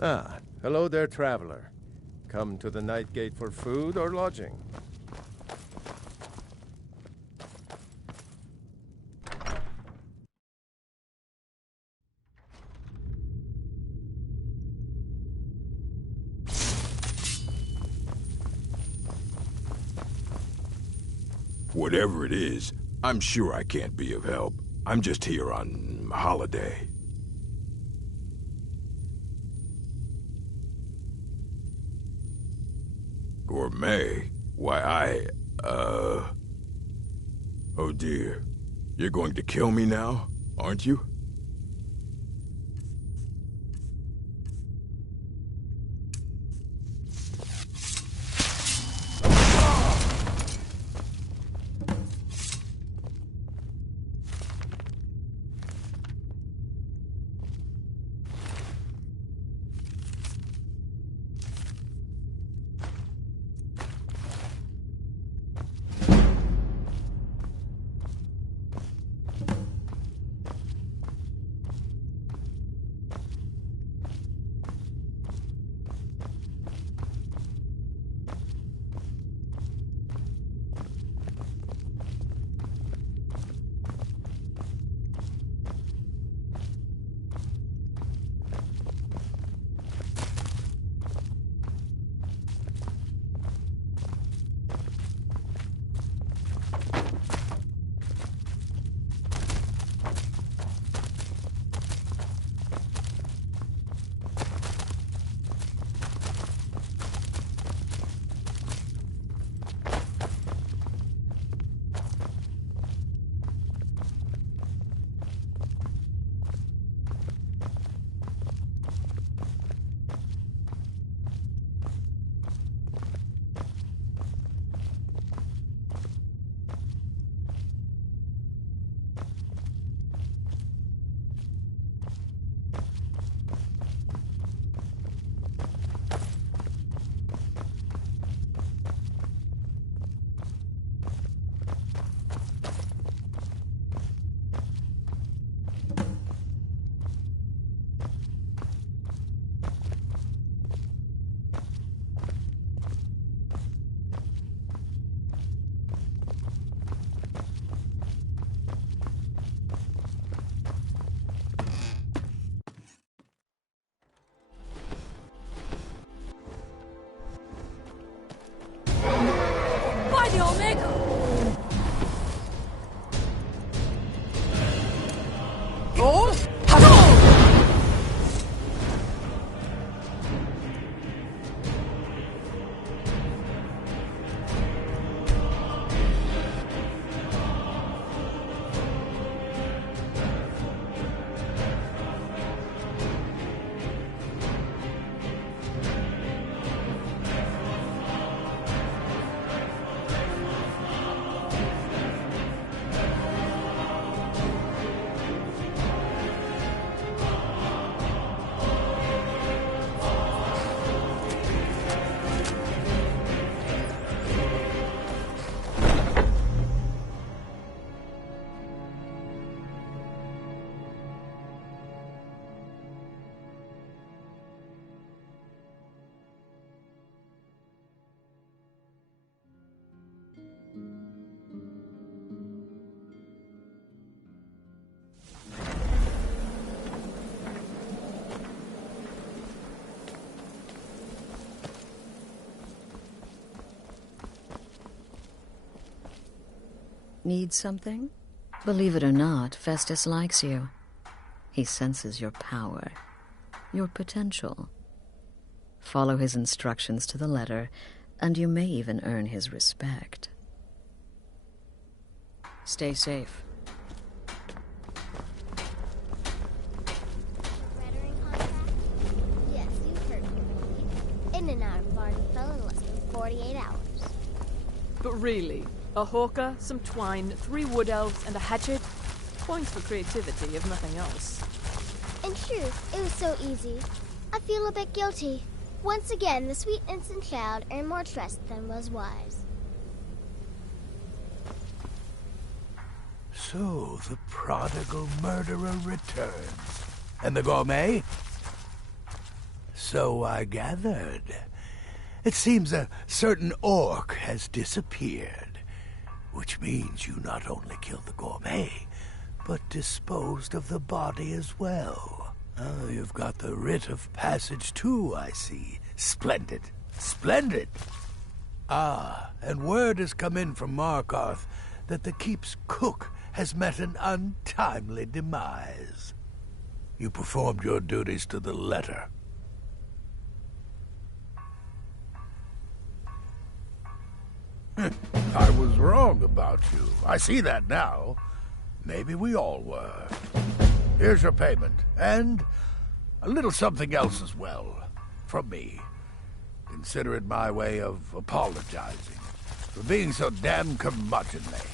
Ah, hello there, traveler. Come to the Nightgate for food or lodging? Whatever it is, I'm sure I can't be of help. I'm just here on holiday. Gourmet? Why, Oh dear. You're going to kill me now, aren't you? By the Omega! Oh! Need something? Believe it or not, Festus likes you. He senses your power, your potential. Follow his instructions to the letter, and you may even earn his respect. Stay safe. Yes, you heard me. In and out of Barney fell in less than 48 hours. But really, a hawker, some twine, 3 wood elves, and a hatchet? Points for creativity, if nothing else. In truth, it was so easy. I feel a bit guilty. Once again, the sweet innocent child earned more trust than was wise. So, the prodigal murderer returns. And the gourmet? So I gathered. It seems a certain orc has disappeared, which means you not only killed the gourmet, but disposed of the body as well. Oh, you've got the writ of passage too, I see. Splendid. Splendid! Ah, and word has come in from Markarth that the keep's cook has met an untimely demise. You performed your duties to the letter. I was wrong about you. I see that now. Maybe we all were. Here's your payment, and a little something else as well, from me. Consider it my way of apologizing for being so damn curmudgeonly.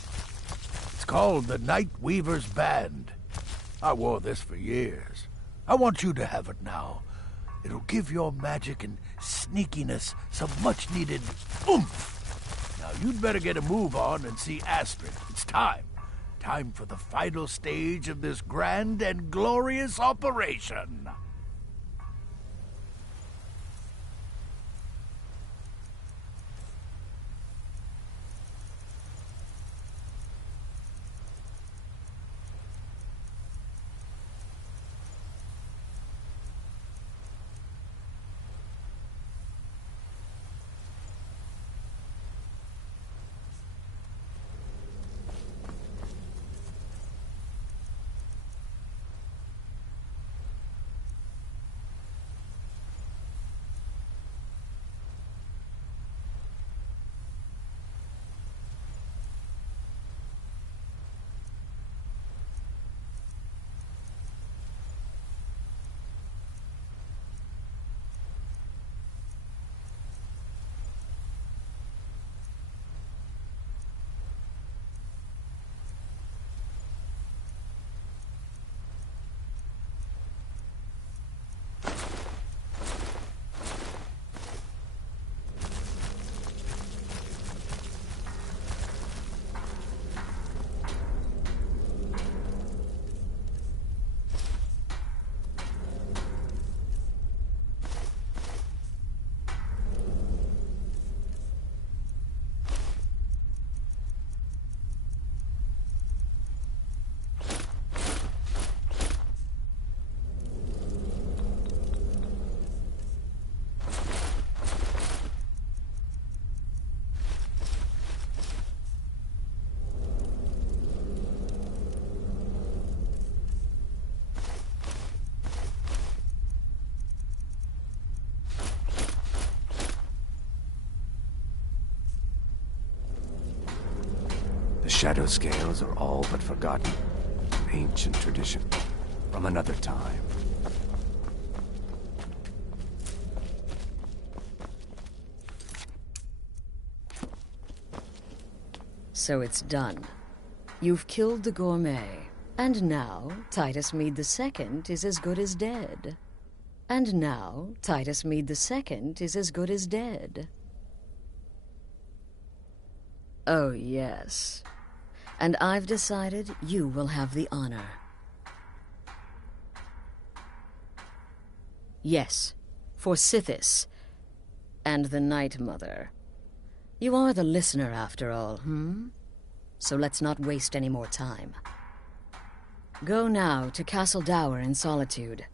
It's called the Night Weaver's Band. I wore this for years. I want you to have it now. It'll give your magic and sneakiness some much-needed oomph. Now, you'd better get a move on and see Astrid. It's time. Time for the final stage of this grand and glorious operation. shadow scales are all but forgotten. An ancient tradition from another time. So it's done. You've killed the gourmet. And now, Titus Mead II is as good as dead. And now, Titus Mead II is as good as dead. Oh, yes. And I've decided you will have the honor. Yes, for Sithis. And the Night Mother. You are the listener, after all, So let's not waste any more time. Go now to Castle Dower in Solitude.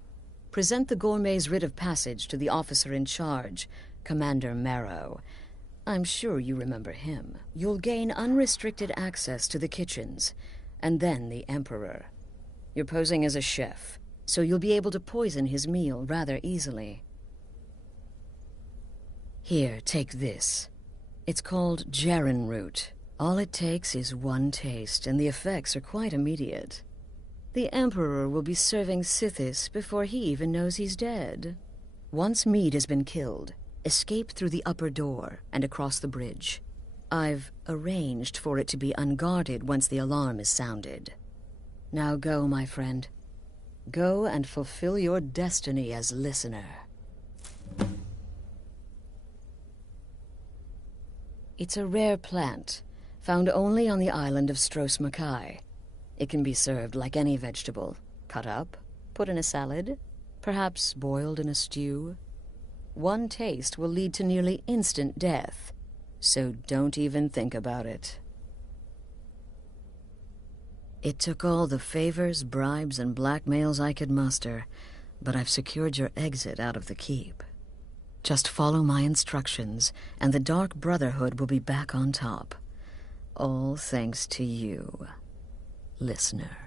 Present the gourmet's writ of passage to the officer in charge, Commander Marrow. I'm sure you remember him. You'll gain unrestricted access to the kitchens, and then the Emperor. You're posing as a chef, so you'll be able to poison his meal rather easily. Here, take this. It's called Jaren root. All it takes is one taste, and the effects are quite immediate. The Emperor will be serving Sithis before he even knows he's dead. Once Mead has been killed, escape through the upper door and across the bridge. I've arranged for it to be unguarded once the alarm is sounded. Now go, my friend. Go and fulfill your destiny as listener. It's a rare plant, found only on the island of Stros Makai. It can be served like any vegetable, cut up, put in a salad, perhaps boiled in a stew. One taste will lead to nearly instant death, so don't even think about it. It took all the favors, bribes, and blackmails I could muster, but I've secured your exit out of the keep. Just follow my instructions, and the Dark Brotherhood will be back on top. All thanks to you, listener.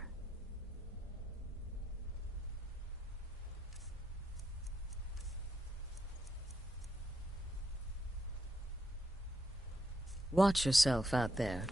Watch yourself out there.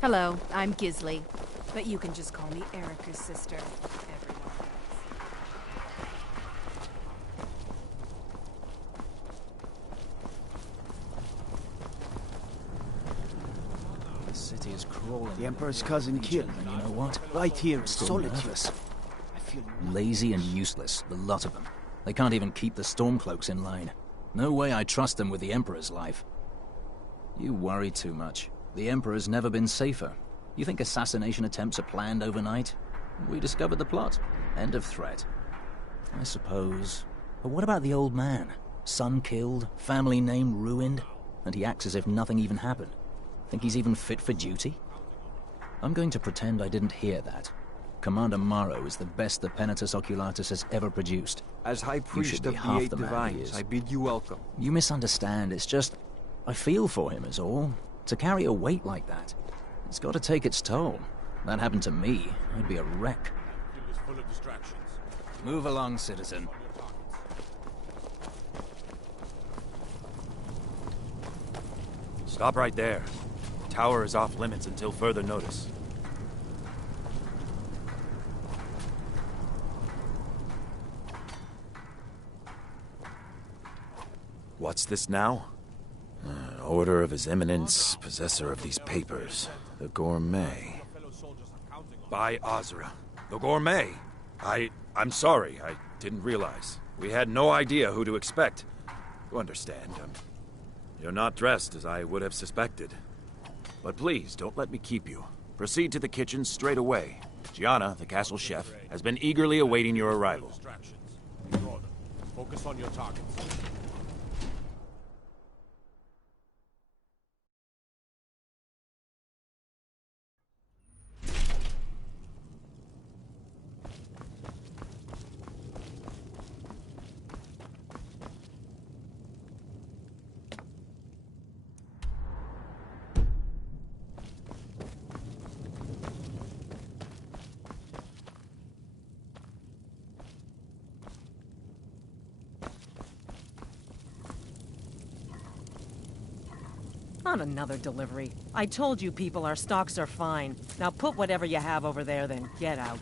Hello, I'm Gisli, but you can just call me Erica's sister. The city is crawling. The Emperor's cousin killed. And you know what? Right here in Still Solitude. nervous. I feel Lazy and useless, the lot of them. They can't even keep the Stormcloaks in line. No way I trust them with the Emperor's life. You worry too much. The Emperor's never been safer. You think assassination attempts are planned overnight? We discovered the plot. End of threat. I suppose. But what about the old man? Son killed, family name ruined, and he acts as if nothing even happened. Think he's even fit for duty? I'm going to pretend I didn't hear that. Commander Morrow is the best the Penitus Oculatus has ever produced. As High Priest of the Eight Divines, I bid you welcome. You misunderstand. It's just... I feel for him, is all. To carry a weight like that, it's got to take its toll. That happened to me, I'd be a wreck. Full of distractions. Move along, citizen. Stop right there. The tower is off limits until further notice. What's this now? Order of His Eminence, possessor of these papers, the Gourmet. By Azra. The Gourmet? I'm sorry, I didn't realize. We had no idea who to expect. You understand, you're not dressed as I would have suspected. But please, don't let me keep you. Proceed to the kitchen straight away. Gianna, the castle chef, has been eagerly awaiting your arrival. Focus on your targets. On another delivery. I told you people our stocks are fine. Now put whatever you have over there, then get out.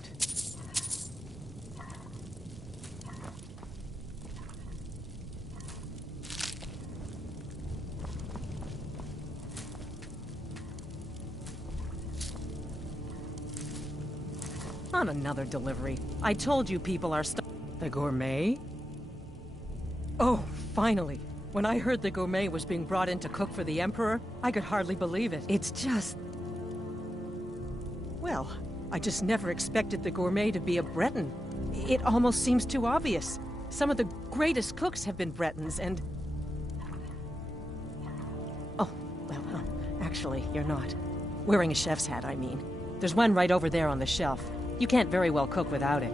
On another delivery. I told you people are The Gourmet? Oh, finally. When I heard the Gourmet was being brought in to cook for the Emperor, I could hardly believe it. It's just... Well, I just never expected the Gourmet to be a Breton. It almost seems too obvious. Some of the greatest cooks have been Bretons, and... Oh, well, actually, you're not. Wearing a chef's hat, I mean. There's one right over there on the shelf. You can't very well cook without it.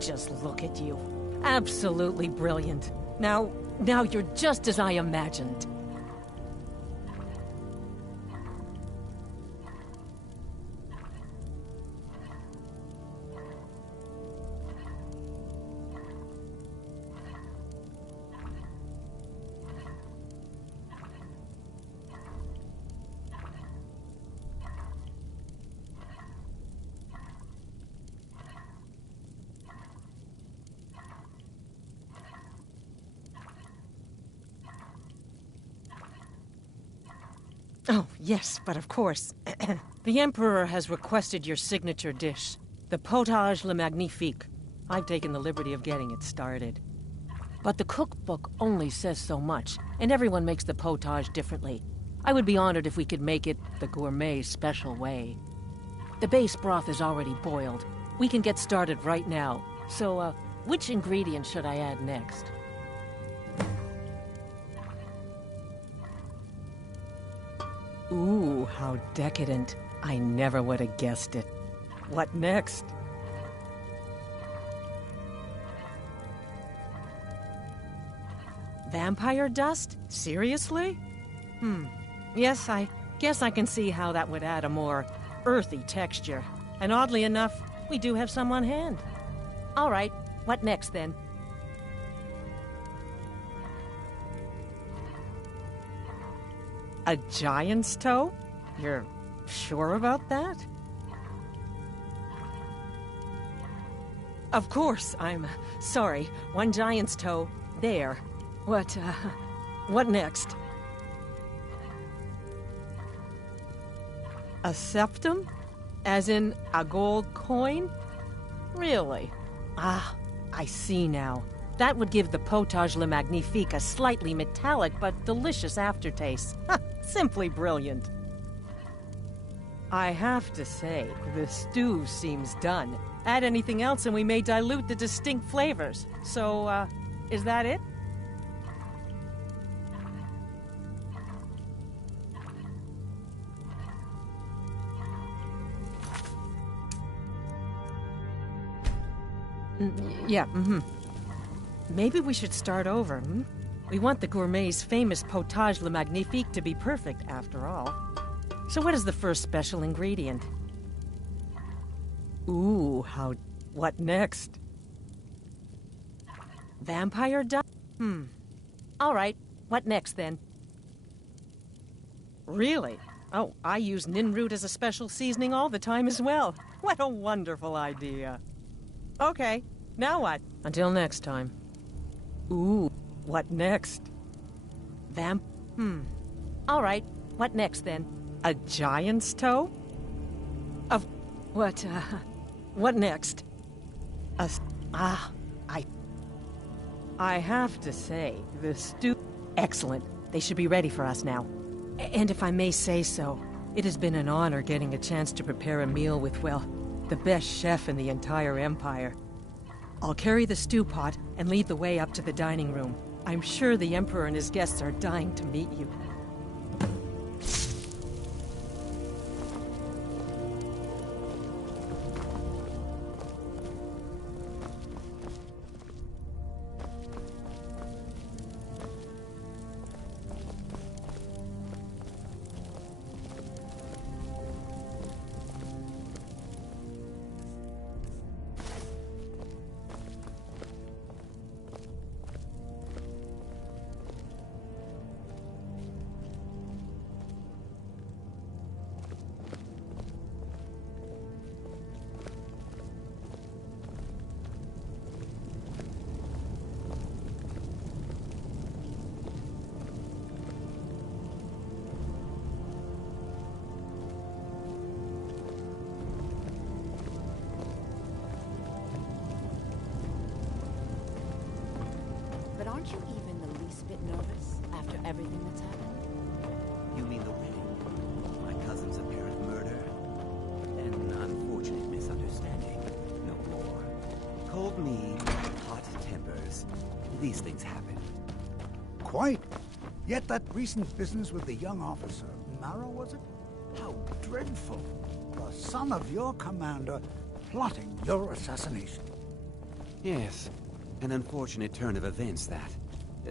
Just look at you. Absolutely brilliant. Now you're just as I imagined. Oh, yes, but of course. The Emperor has requested your signature dish, the Potage le Magnifique. I've taken the liberty of getting it started. But the cookbook only says so much, and everyone makes the potage differently. I would be honored if we could make it the gourmet special way. The base broth is already boiled. We can get started right now. So, which ingredient should I add next? Ooh, how decadent. I never would have guessed it. what next? Vampire dust? Seriously? Yes, I guess I can see how that would add a more earthy texture. And oddly enough, we do have some on hand. All right, what next then? A giant's toe? You're sure about that? Of course, I'm sorry. One giant's toe, there. What next? A septum? As in a gold coin? Really? Ah, I see now. That would give the potage le magnifique a slightly metallic but delicious aftertaste. Simply brilliant. I have to say, the stew seems done. Add anything else and we may dilute the distinct flavors. So, is that it? Yeah, Maybe we should start over, We want the gourmet's famous potage le magnifique to be perfect, after all. So what is the first special ingredient? Ooh, what next? Vampire dust? All right, what next then? Really? Oh, I use nin root as a special seasoning all the time as well. What a wonderful idea. Okay, now what? Until next time. Ooh, what next? All right, what next then? A giant's toe? What next? I have to say, the stew... Excellent. They should be ready for us now. And if I may say so, it has been an honor getting a chance to prepare a meal with, well, the best chef in the entire Empire. I'll carry the stew pot and lead the way up to the dining room. I'm sure the Emperor and his guests are dying to meet you. But aren't you even the least bit nervous after everything that's happened? You mean the wedding? My cousin's apparent murder? An unfortunate misunderstanding. No more. Called me hot tempers. These things happen. Quite. Yet that recent business with the young officer, Mara, was it? How dreadful. The son of your commander plotting your assassination. Yes. An unfortunate turn of events, that.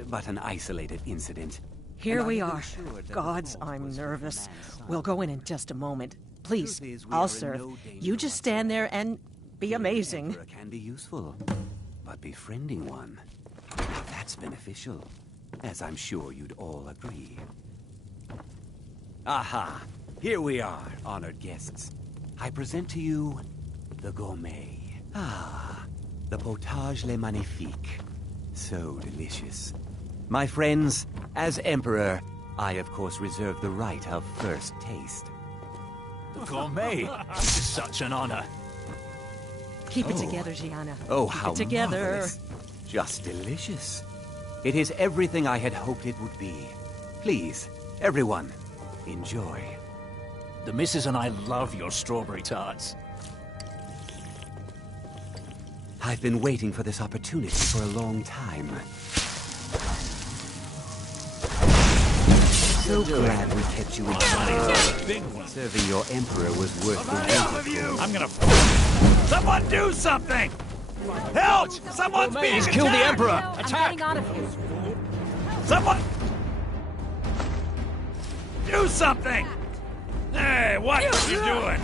But an isolated incident. Here we are. Gods, I'm nervous. We'll go in just a moment. Please, I'll serve. You just stand there and be amazing. It can be useful, but befriending one, now that's beneficial, as I'm sure you'd all agree. Aha! Here we are, honored guests. I present to you the gourmet. The potage le magnifique. So delicious. My friends, as Emperor, I of course reserve the right of first taste. The gourmet! This is such an honor. Keep it together, Gianna. Oh, Keep how it together. marvelous. Just delicious. It is everything I had hoped it would be. Please, everyone, enjoy. The missus and I love your strawberry tarts. I've been waiting for this opportunity for a long time. so glad we kept you in line. Serving your emperor was worth the wait. I'm gonna... Someone do something! Help! Someone's being attacked! Kill the emperor! Attack! Out of here. Someone... Do something! Hey, what are you doing?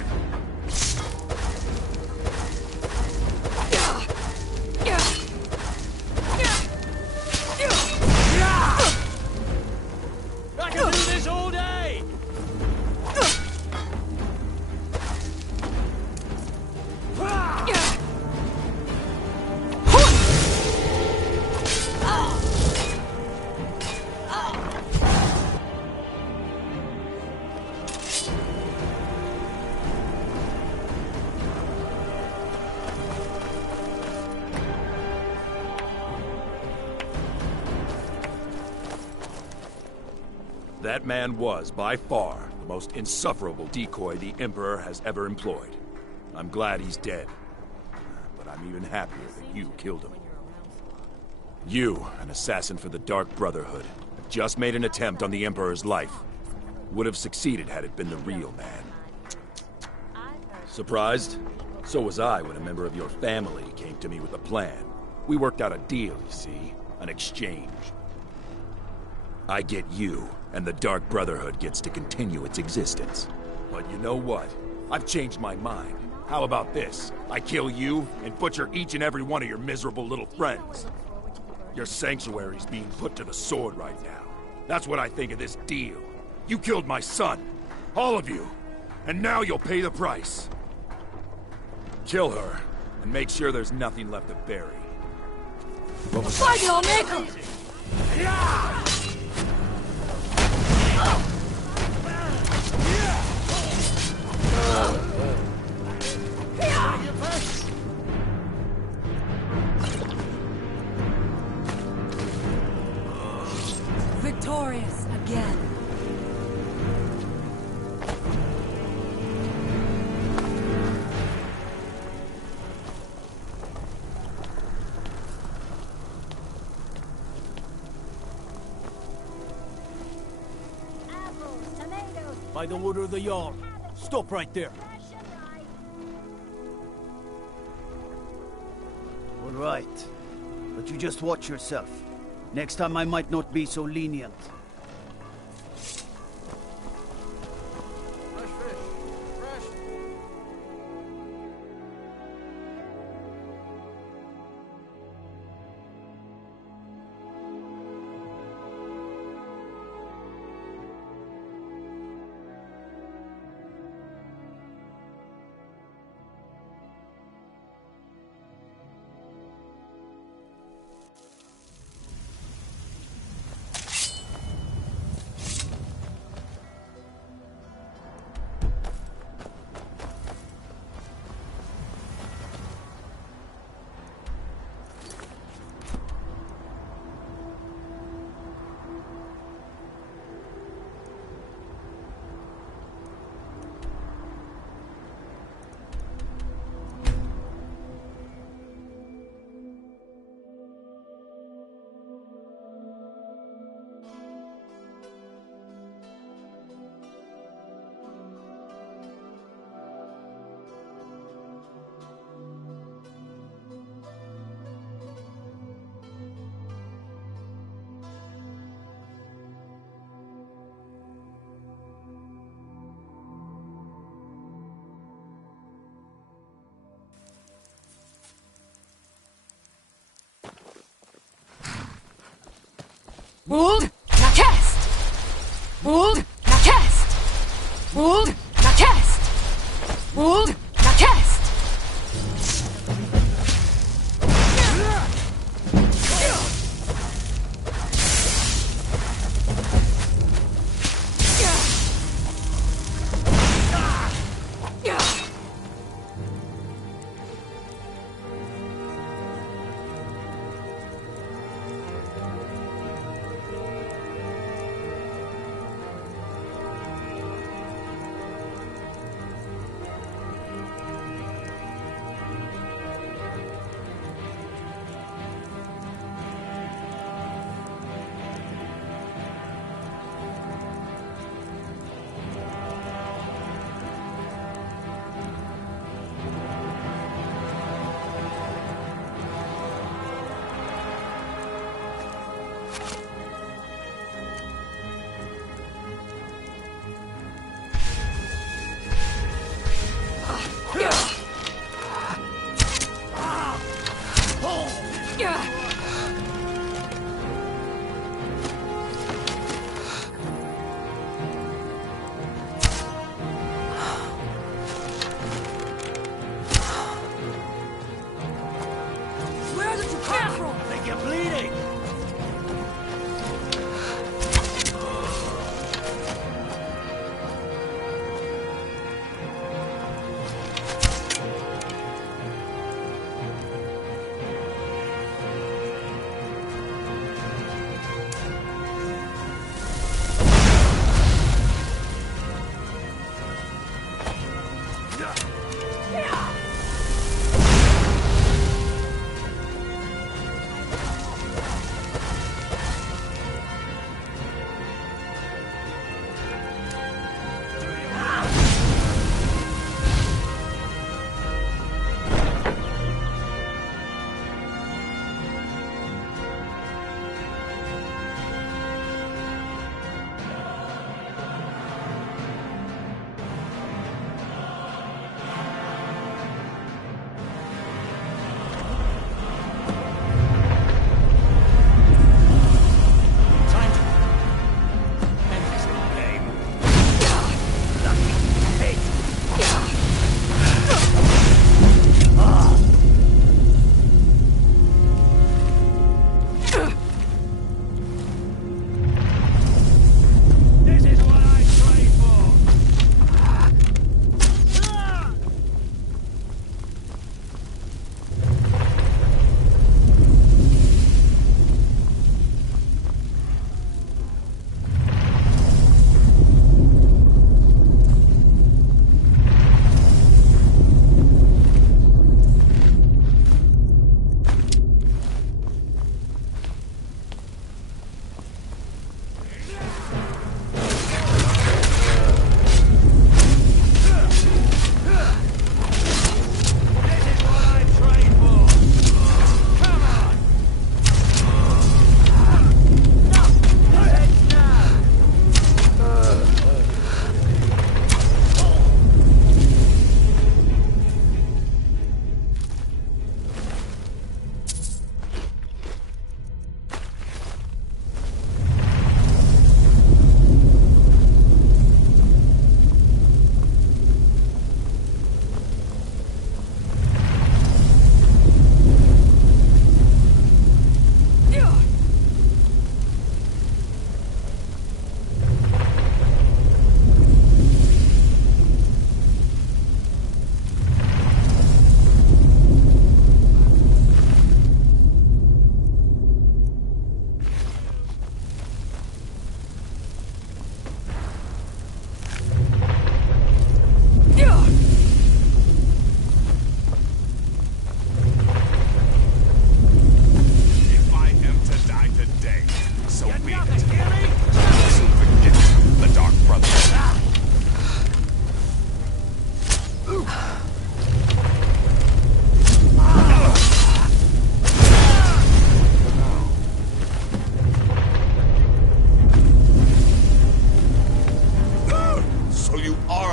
I can do this all day! That man was, by far, the most insufferable decoy the Emperor has ever employed. I'm glad he's dead. But I'm even happier that you killed him. You, an assassin for the Dark Brotherhood, have just made an attempt on the Emperor's life. Would have succeeded had it been the real man. Surprised? So was I when a member of your family came to me with a plan. We worked out a deal, you see. An exchange. I get you, and the Dark Brotherhood gets to continue its existence. But you know what? I've changed my mind. How about this? I kill you, and butcher each and every one of your miserable little friends. Your sanctuary's being put to the sword right now. That's what I think of this deal. You killed my son. All of you. And now you'll pay the price. Kill her, and make sure there's nothing left to bury. What was Fight it, I'll make him! Yeah! Victorious again. By the order of the Jarl. Stop right there. All right. But you just watch yourself. Next time I might not be so lenient. Hold, now cast! Hold, now cast! Hold, now cast! Hold, now cast!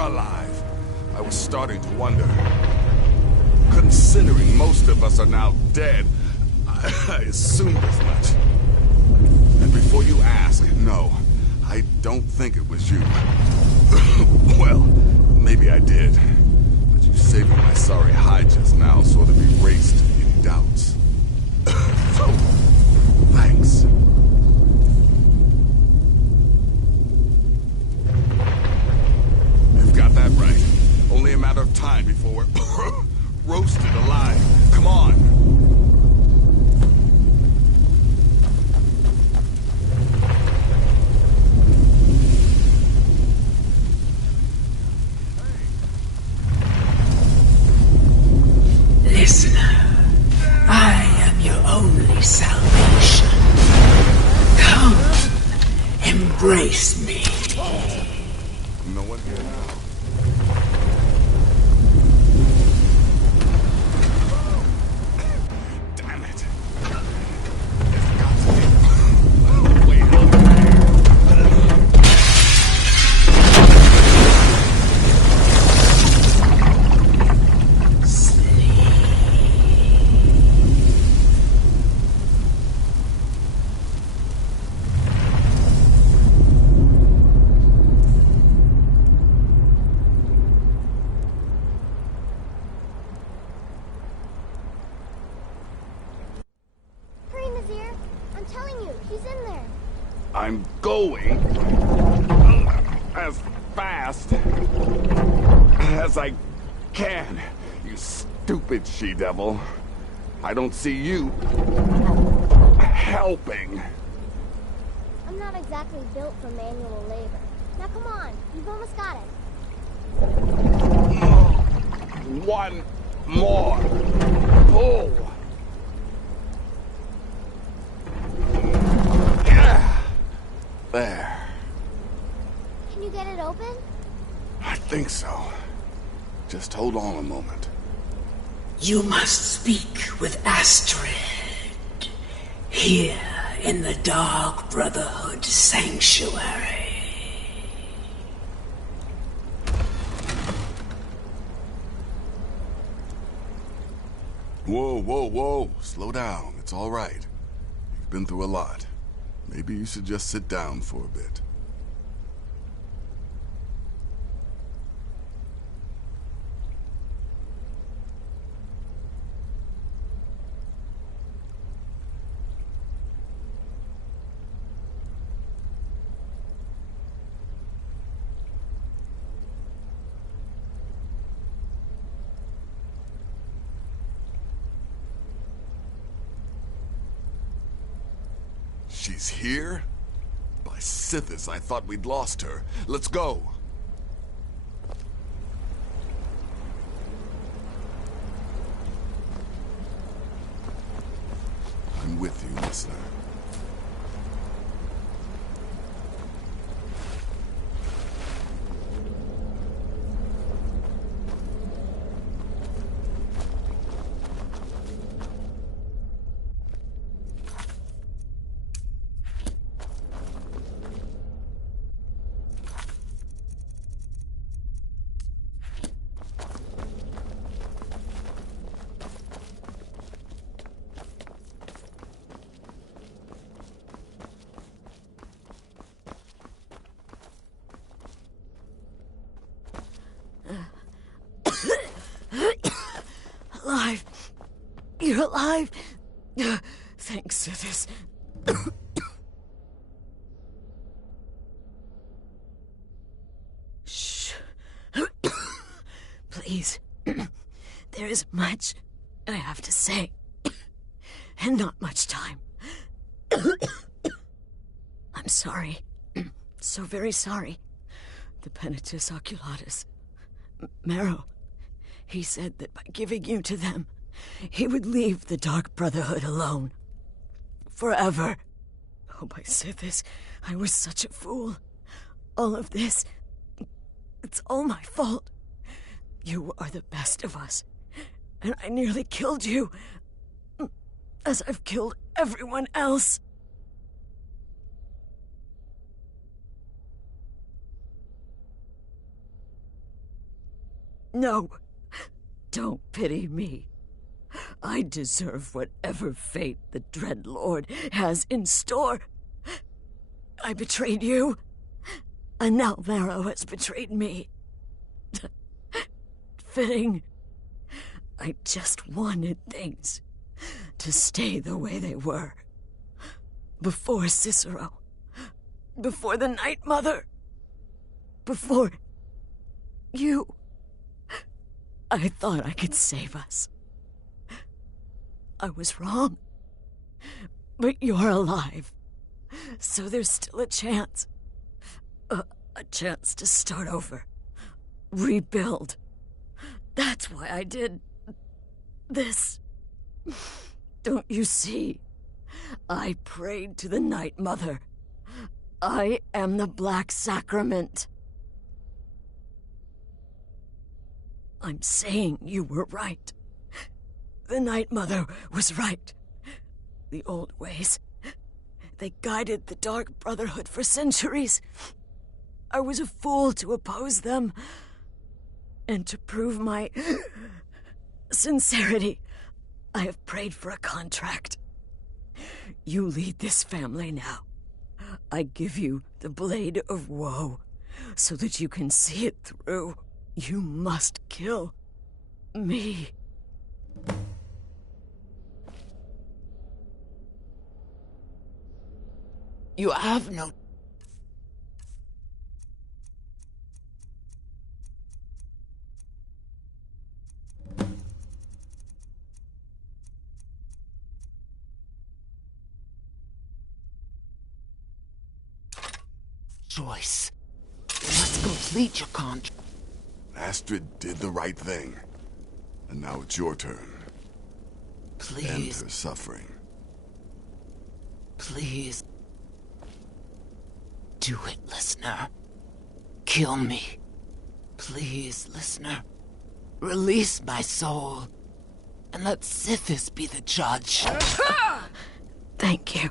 alive. I was starting to wonder. Considering most of us are now dead, I assumed as much. And before you ask, no, I don't think it was you. Well, maybe I did. But you saving my sorry hide just now sort of erased any doubts. So, thanks. You've got that right. Only a matter of time before we're roasted alive. Come on. Listener, I am your only salvation. Come, embrace me. No one here now. Damn it. There's got to be a way out of Hurry, Nazir. I'm telling you, he's in there. I'm going as fast as I can, you stupid she-devil. I don't see you helping. I'm not exactly built for manual labor. Now come on, you've almost got it. One more pull. There. Can you get it open? I think so. Just hold on a moment. You must speak with Astrid. Here in the Dark Brotherhood Sanctuary. Whoa, whoa, whoa. Slow down. It's all right. You've been through a lot. Maybe you should just sit down for a bit. She's here? By Sithis, I thought we'd lost her. Let's go. I'm with you, listener. Alive. You're alive. Thanks, Sithis. Shh. Please. There is much I have to say. And not much time. I'm sorry. So very sorry. The Penitus Oculatus. Marrow. He said that by giving you to them, he would leave the Dark Brotherhood alone. Forever. Oh, by Sithis, I was such a fool. All of this, it's all my fault. You are the best of us, and I nearly killed you, as I've killed everyone else. No, don't pity me. I deserve whatever fate the Dreadlord has in store. I betrayed you, and now Varro has betrayed me. Fitting. I just wanted things to stay the way they were. Before Cicero. Before the Night Mother. Before you. I thought I could save us. I was wrong. But you're alive. So there's still a chance. A chance to start over. Rebuild. That's why I did this. Don't you see? I prayed to the Night Mother. I am the Black Sacrament. I'm saying you were right. The Night Mother was right. The old ways, they guided the Dark Brotherhood for centuries. I was a fool to oppose them. And to prove my sincerity, I have prayed for a contract. You lead this family now. I give you the Blade of Woe, so that you can see it through. You must kill me. You have no... choice. You must complete your contract. Astrid did the right thing. And now it's your turn. Please. End her suffering. Please. Do it, listener. Kill me. Please, listener. Release my soul. And let Sithis be the judge. Thank you.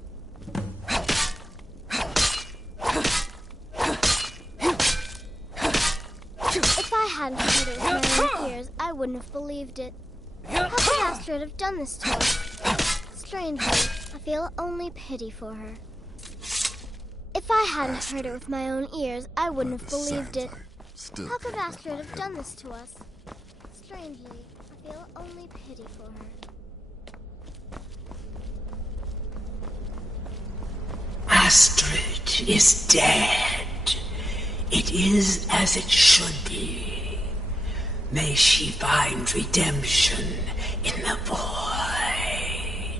If I hadn't heard it with my own ears, I wouldn't have believed it. How could Astrid have done this to us? Strangely, I feel only pity for her. If I hadn't heard it with my own ears, I wouldn't have believed it. How could Astrid have done this to us? Strangely, I feel only pity for her. Astrid is dead. It is as it should be. May she find redemption in the void.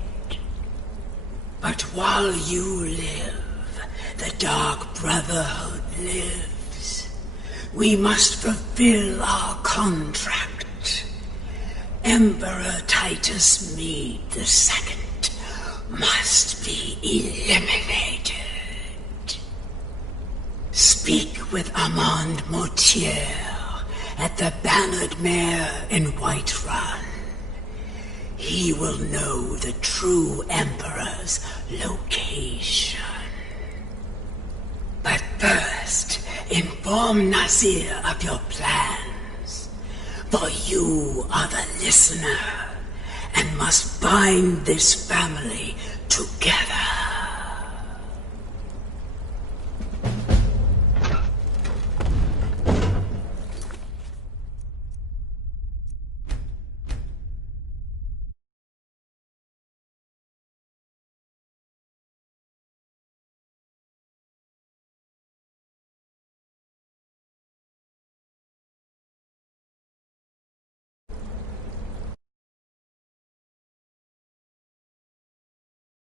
But while you live, the Dark Brotherhood lives. We must fulfill our contract. Emperor Titus Mede II must be eliminated. Speak with Armand Mortier at the Bannered Mare in Whiterun. He will know the true Emperor's location. But first, inform Nazir of your plans, for you are the listener and must bind this family together.